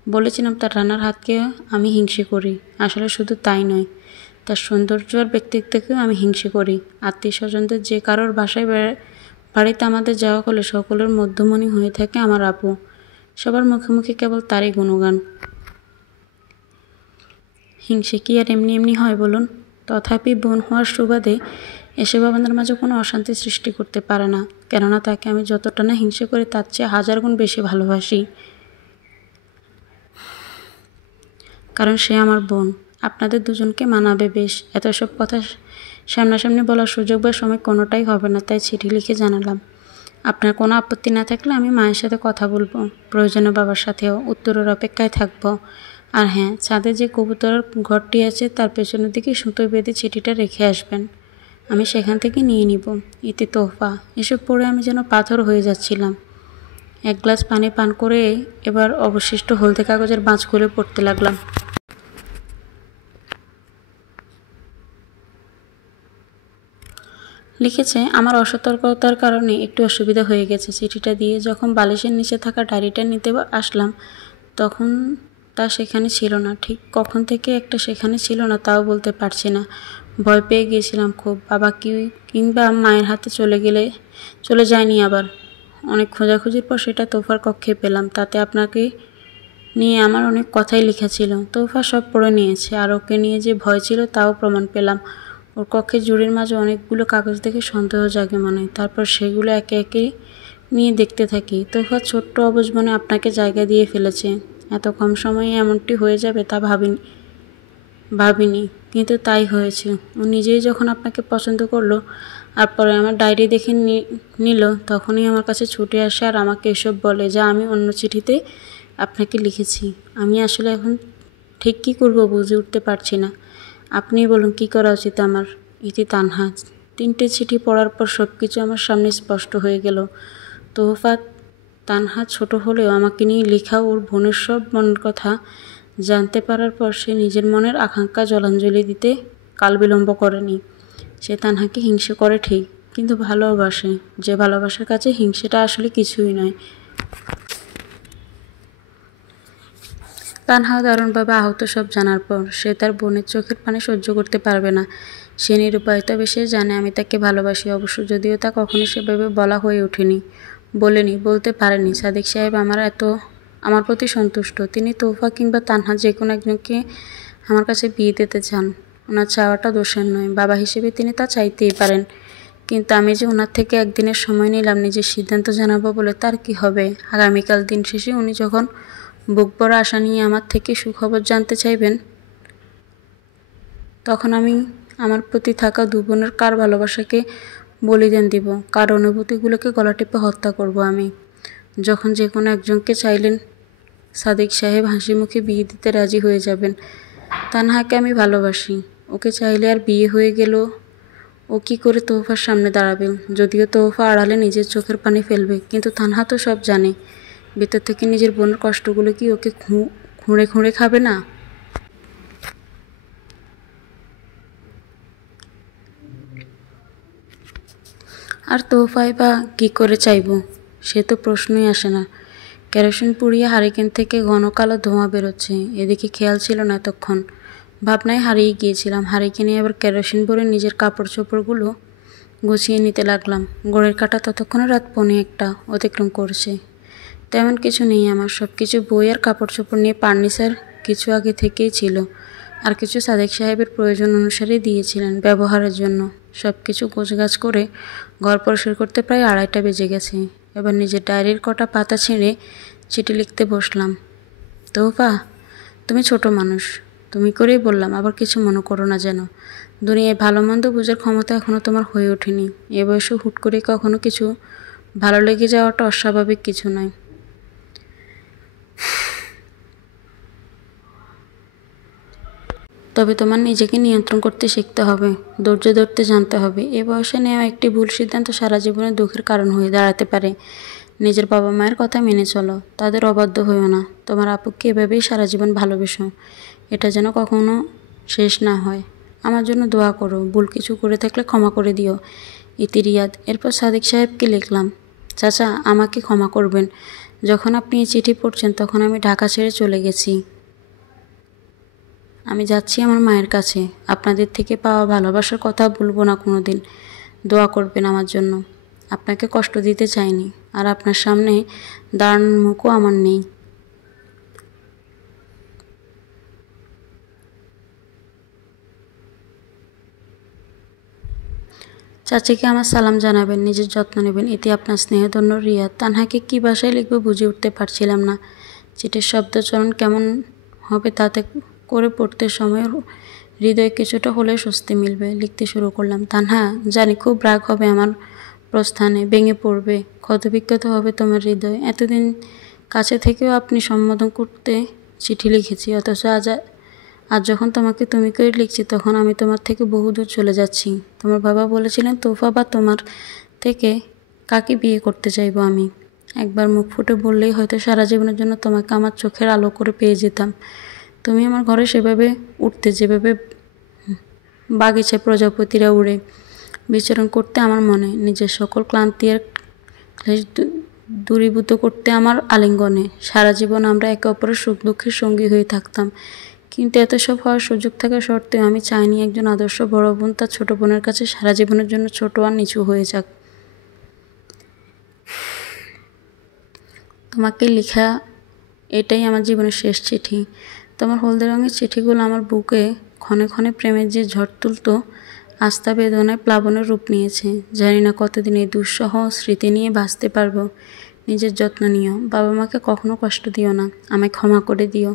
বলেছিলাম তার রান্নার হাতকে আমি হিংসে করি। আসলে শুধু তাই নয়, তার সৌন্দর্য আর ব্যক্তিত্বকেও আমি হিংসে করি। আত্মীয় স্বজনদের যে কারোর বাসায় বাড়িতে আমাদের যাওয়া হলে সকলের মধ্যমণি হয়ে থাকে আমার আপু। সবার মুখে মুখে কেবল তারই গুণগান। হিংসে কি আর এমনি এমনি হয় বলুন? তথাপি বোন হওয়ার সুবাদে এসব আমাদের মাঝে কোনো অশান্তি সৃষ্টি করতে পারে না, কেননা তাকে আমি যতটা না হিংসে করি তার চেয়ে 1000 গুণ বেশি ভালোবাসি, কারণ সে আমার বোন। আপনাদের দুজনকে মানাবে বেশ। এত সব কথা সামনাসামনি বলার সুযোগ বা সময় কোনোটাই হবে না, তাই চিঠি লিখে জানালাম। আপনার কোনো আপত্তি না থাকলে আমি মায়ের সাথে কথা বলবো, প্রয়োজনে বাবার সাথেও। উত্তরের অপেক্ষায় থাকবো। আর হ্যাঁ, ছাদে যে কবুতরের ঘরটি আছে তার পেছনের দিকে সুতোয় বেঁধে চিঠিটা রেখে আসবেন, আমি সেখান থেকে নিয়ে নিব। ইতি তোহফা। এসব পড়ে আমি যেন পাথর হয়ে যাচ্ছিলাম। এক গ্লাস পানি পান করে এবার অবশিষ্ট হলদে কাগজের ভাঁজগুলো পড়তে লাগলাম। লিখেছে, আমার অসতর্কতার কারণে একটু অসুবিধা হয়ে গেছে। চিঠিটা দিয়ে যখন বালিশের নিচে থাকা ডায়েরিটা নিতে আসলাম তখন তা সেখানে ছিল না। ঠিক কখন থেকে একটা সেখানে ছিল না তাও বলতে পারছি না। ভয় পেয়ে গিয়েছিলাম খুব। বাবা কিংবা মায়ের হাতে চলে যায়নি আবার। অনেক খোঁজাখুঁজির পর সেটা তোফার কক্ষে পেলাম। তাতে আপনাকে নিয়ে আমার অনেক কথাই লেখা ছিল। তোফা সব পড়ে নিয়েছে, আর ওকে নিয়ে যে ভয় ছিল তাও প্রমাণ পেলাম। ওর কক্ষের জুড়ির মাঝে অনেকগুলো কাগজ দেখে সন্দেহ জাগে মনে। তারপর সেগুলো একে একে নিয়ে দেখতে থাকি। তোফা ছোট্ট অবুঝ মনে আপনাকে জায়গা দিয়ে ফেলেছে। এত কম সময়ে এমনটি হয়ে যাবে তা ভাবিনি, কিন্তু তাই হয়েছে। ও নিজেই যখন আপনাকে পছন্দ করলো আর পরে আমার ডায়েরি দেখে নিল, তখনই আমার কাছে ছুটে আসে আর আমাকে এসব বলে যা আমি অন্য চিঠিতে আপনাকে লিখেছি। আমি আসলে এখন ঠিক কী করবো বুঝে উঠতে পারছি না। আপনিই বলুন কী করা উচিত আমার। ইতি তানহা। 3টে চিঠি পড়ার পর সব কিছু আমার সামনে স্পষ্ট হয়ে গেল। তোহফা। তানহা ছোট হলেও আমাকে নিয়ে লেখা ওর বোনের সব মনের কথা জানতে পারার পর সে নিজের মনের আকাঙ্ক্ষা জলাঞ্জলি দিতে কাল বিলম্ব করেনি। সে তানহাকে হিংসে করে ঠিক, কিন্তু ভালোবাসে। যে ভালোবাসার কাছে হিংসেটা আসলে কিছুই নয়। তানহাও দারুণভাবে আহত সব জানার পর। সে তার বোনের চোখের পানি সহ্য করতে পারবে না। সে নিরুপায়, তবে সে জানে আমি তাকে ভালোবাসি। অবশ্য যদিও তা কখনো সেভাবে বলা হয়ে ওঠেনি, বলতে পারেনি। সাদিক সাহেব আমার প্রতি সন্তুষ্ট। তিনি তোহফা কিংবা তানহা যে কোনো একজনকে আমার কাছে বিয়ে দিতে চান। ওনার চাওয়াটা দোষের নয়। বাবা হিসেবে তিনি তা চাইতেই পারেন, কিন্তু আমি যে ওনার থেকে একদিনের সময় নিলাম নিজের সিদ্ধান্ত জানাবো বলে, তার কি হবে? আগামীকাল দিন শেষে উনি যখন বুক ভরা আশা নিয়ে আমার থেকে সুখবর জানতে চাইবেন, তখন আমি আমার প্রতি থাকা দু বোনের কার ভালোবাসাকে বলিদান দিব, কার অনুভূতিগুলোকে গলা টিপে হত্যা করব আমি। যখন যে কোনো একজনকে চাইলেন সাদিক সাহেব হাসি মুখে বিয়ে দিতে রাজি হয়ে যাবেন। তানহাকে আমি ভালোবাসি। ওকে চাইলে আর বিয়ে হয়ে গেল ও কি করে তোহফার সামনে দাঁড়াবে? যদিও তোহফা আড়ালে নিজের চোখের পানি ফেলবে, কিন্তু তানহা তো সব জানে। ভেতর থেকে নিজের বোনের কষ্টগুলো কি ওকে খুঁড়ে খুঁড়ে খাবে না? আর তোহফাই বা কী করে চাইব, সে তো প্রশ্নই আসে না। কেরোসিন পুড়িয়ে হারিকেন থেকে ঘন কালো ধোঁয়া বেরোচ্ছে, এদিকে খেয়াল ছিল না এতক্ষণ। ভাবনায় হারিয়ে গিয়েছিলাম। হারিকেনে আবার কেরোসিন ভরে নিজের কাপড় চোপড়গুলো গুছিয়ে নিতে লাগলাম। ঘড়ির কাঁটা ততক্ষণে রাত 1:15 অতিক্রম করছে। তেমন কিছু নেই আমার। সব কিছু বই আর কাপড় চোপড় নিয়ে ফার্নিচার কিছু আগে থেকেই ছিল। আর কিছু সাদেক সাহেবের প্রয়োজন অনুসারে দিয়েছিলেন ব্যবহারের জন্য। সব কিছু গোছগাছ করে ঘর পরিষ্কার করতে প্রায় 2:30 বেজে গেছে। এবার নিজের ডায়েরির কটা পাতা ছিঁড়ে চিঠি লিখতে বসলাম। তোফা, তুমি ছোট মানুষ, তুমি করেই বললাম, আবার কিছু মনে করো না যেন। দুনিয়ায় ভালো মন্দ বোঝার ক্ষমতা এখনও তোমার হয়ে ওঠেনি। এ বয়সে হুট করে কখনো কিছু ভালো লেগে যাওয়াটা অস্বাভাবিক কিছু নয়। তবে তোমার নিজেকে নিয়ন্ত্রণ করতে শিখতে হবে, ধৈর্য ধরতে জানতে হবে। এ বয়সে নেওয়া একটি ভুল সিদ্ধান্ত সারা জীবনের দুঃখের কারণ হয়ে দাঁড়াতে পারে। নিজের বাবা মায়ের কথা মেনে চলো, তাদের অবাধ্য হইও না। তোমার আপুকে এভাবেই সারা জীবন ভালোবেসো, এটা যেন কখনো শেষ না হয়। আমার জন্য দোয়া করো, ভুল কিছু করে থাকলে ক্ষমা করে দিও। ইতি রিয়াদ। এরপর সাদিক সাহেবকে লিখলাম, চাচা আমাকে ক্ষমা করবেন। যখন আপনি এই চিঠি পড়ছেন তখন আমি ঢাকা ছেড়ে চলে গেছি। আমি যাচ্ছি আমার মায়ের কাছে। আপনাদের থেকে পাওয়া ভালোবাসার কথা ভুলবো না কোনো দিন। দোয়া করবেন আমার জন্য। আপনাকে কষ্ট দিতে চাইনি, আর আপনার সামনে দাঁড়ানোর মুখও আমার নেই। চাচিকে আমার সালাম জানাবেন, নিজের যত্ন নেবেন। এতে আপনার স্নেহধন্য রিয়াদ। তানহাকে কী ভাষায় লিখবে বুঝে উঠতে পারছিলাম না। চিঠির শব্দচরণ কেমন হবে তাতে করে পড়তে সময় হৃদয়ে কিছুটা হলেও স্বস্তি মিলবে। লিখতে শুরু করলাম, তানহা, জানি খুব রাগ হবে আমার প্রস্থানে, ভেঙে পড়বে, ক্ষতবিক্ষত হবে তোমার হৃদয়। এতদিন কাছে থেকেও আপনি সম্বোধন করতে চিঠি লিখেছি, অথচ আজ যখন তোমাকে তুমি করে লিখছি তখন আমি তোমার থেকে বহুদূর চলে যাচ্ছি। তোমার বাবা বলেছিলেন তোফা বা তোমার থেকে কাকে বিয়ে করতে চাইবো আমি। একবার মুখ ফুটে বললেই হয়তো সারা জীবনের জন্য তোমাকে আমার চোখের আলো করে পেয়ে যেতাম। তুমি আমার ঘরে সেভাবে উঠতে, যেভাবে বাগিচায় প্রজাপতিরা উড়ে বিচরণ করতে আমার মনে, নিজের সকল ক্লান্তি আর ক্লেশ দূরীভূত করতে আমার আলিঙ্গনে। সারা জীবন আমরা একে অপরের সুখ দুঃখের সঙ্গী হয়ে থাকতাম। কিন্তু এত সব হওয়ার সুযোগ থাকা সত্ত্বেও আমি চাইনি একজন আদর্শ বড় বোন তার ছোট বোনের কাছে সারা জীবনের জন্য ছোট আর নিচু হয়ে যাক। তোমাকে লেখা এটাই আমার জীবনের শেষ চিঠি। তোমার হলদে রঙের চিঠিগুলো আমার বুকে ক্ষণে ক্ষণে প্রেমের যে ঝড় তুলত, আস্থা বেদনায় প্লাবনের রূপ নিয়েছে। জানি না কতদিন এই দুঃসহ স্মৃতি নিয়ে বাঁচতে পারবো। নিজের যত্ন নিও, বাবা মাকে কখনো কষ্ট দিও না, আমায় ক্ষমা করে দিও।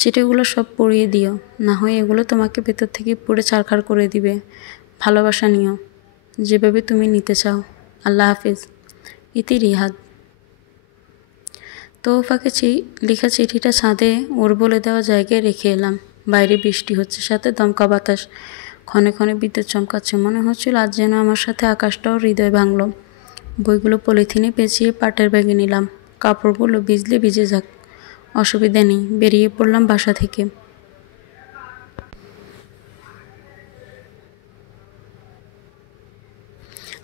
চিঠিগুলো সব পড়িয়ে দিও, না হয় এগুলো তোমাকে ভেতর থেকে পুড়ে ছারখার করে দিবে। ভালোবাসা নিও, যেভাবে তুমি নিতে চাও। আল্লাহ হাফিজ। ইতি রিহাদ। তোফাকে লেখা চিঠিটা ছাদে ওর বলে দেওয়া জায়গায় রেখে এলাম। বাইরে বৃষ্টি হচ্ছে, সাথে দমকা বাতাস, ক্ষণে ক্ষণে বিদ্যুৎ চমকাচ্ছে। মনে হচ্ছিল আজ যেন আমার সাথে আকাশটাও হৃদয় ভাঙল। বইগুলো পলিথিনে পেঁচিয়ে পাটের ব্যাগে নিলাম। কাপড়গুলো ভিজলে ভিজে যাক, অসুবিধা নেই। বেরিয়ে পড়লাম বাসা থেকে।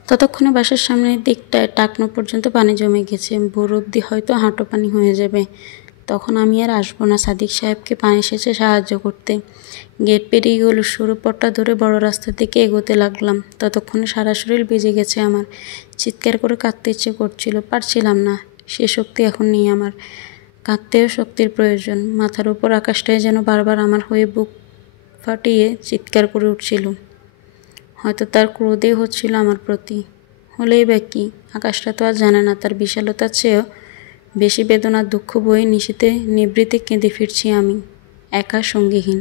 ততক্ষণে বাসার সামনের দিকটায় টাকনো পর্যন্ত পানি জমে গেছে। ভোর অবধি হয়তো হাঁটু পানি হয়ে যাবে। তখন আমি আর আসবো না সাদিক সাহেবকে পানি সেচে সাহায্য করতে। গেট পেরিয়ে গেল সরু পথটা ধরে বড় রাস্তার দিকে এগোতে লাগলাম। ততক্ষণে সারা শরীর বেজে গেছে আমার। চিৎকার করে কাঁদতে ইচ্ছে করছিল, পারছিলাম না। সে শক্তি এখন নেই আমার। কাঁদতেও শক্তির প্রয়োজন। মাথার উপর আকাশটাই যেন বারবার আমার হয়ে বুক ফাটিয়ে চিৎকার করে উঠছিল। হয়তো তার ক্রোধেই হচ্ছিল আমার প্রতি। হলেই বা কি, আকাশটা তো আর জানে না তার বিশালতার চেয়েও বেশি বেদনার দুঃখ বয়ে নিশীতে নিভৃতে কেঁদে ফিরছি আমি, একা, সঙ্গীহীন।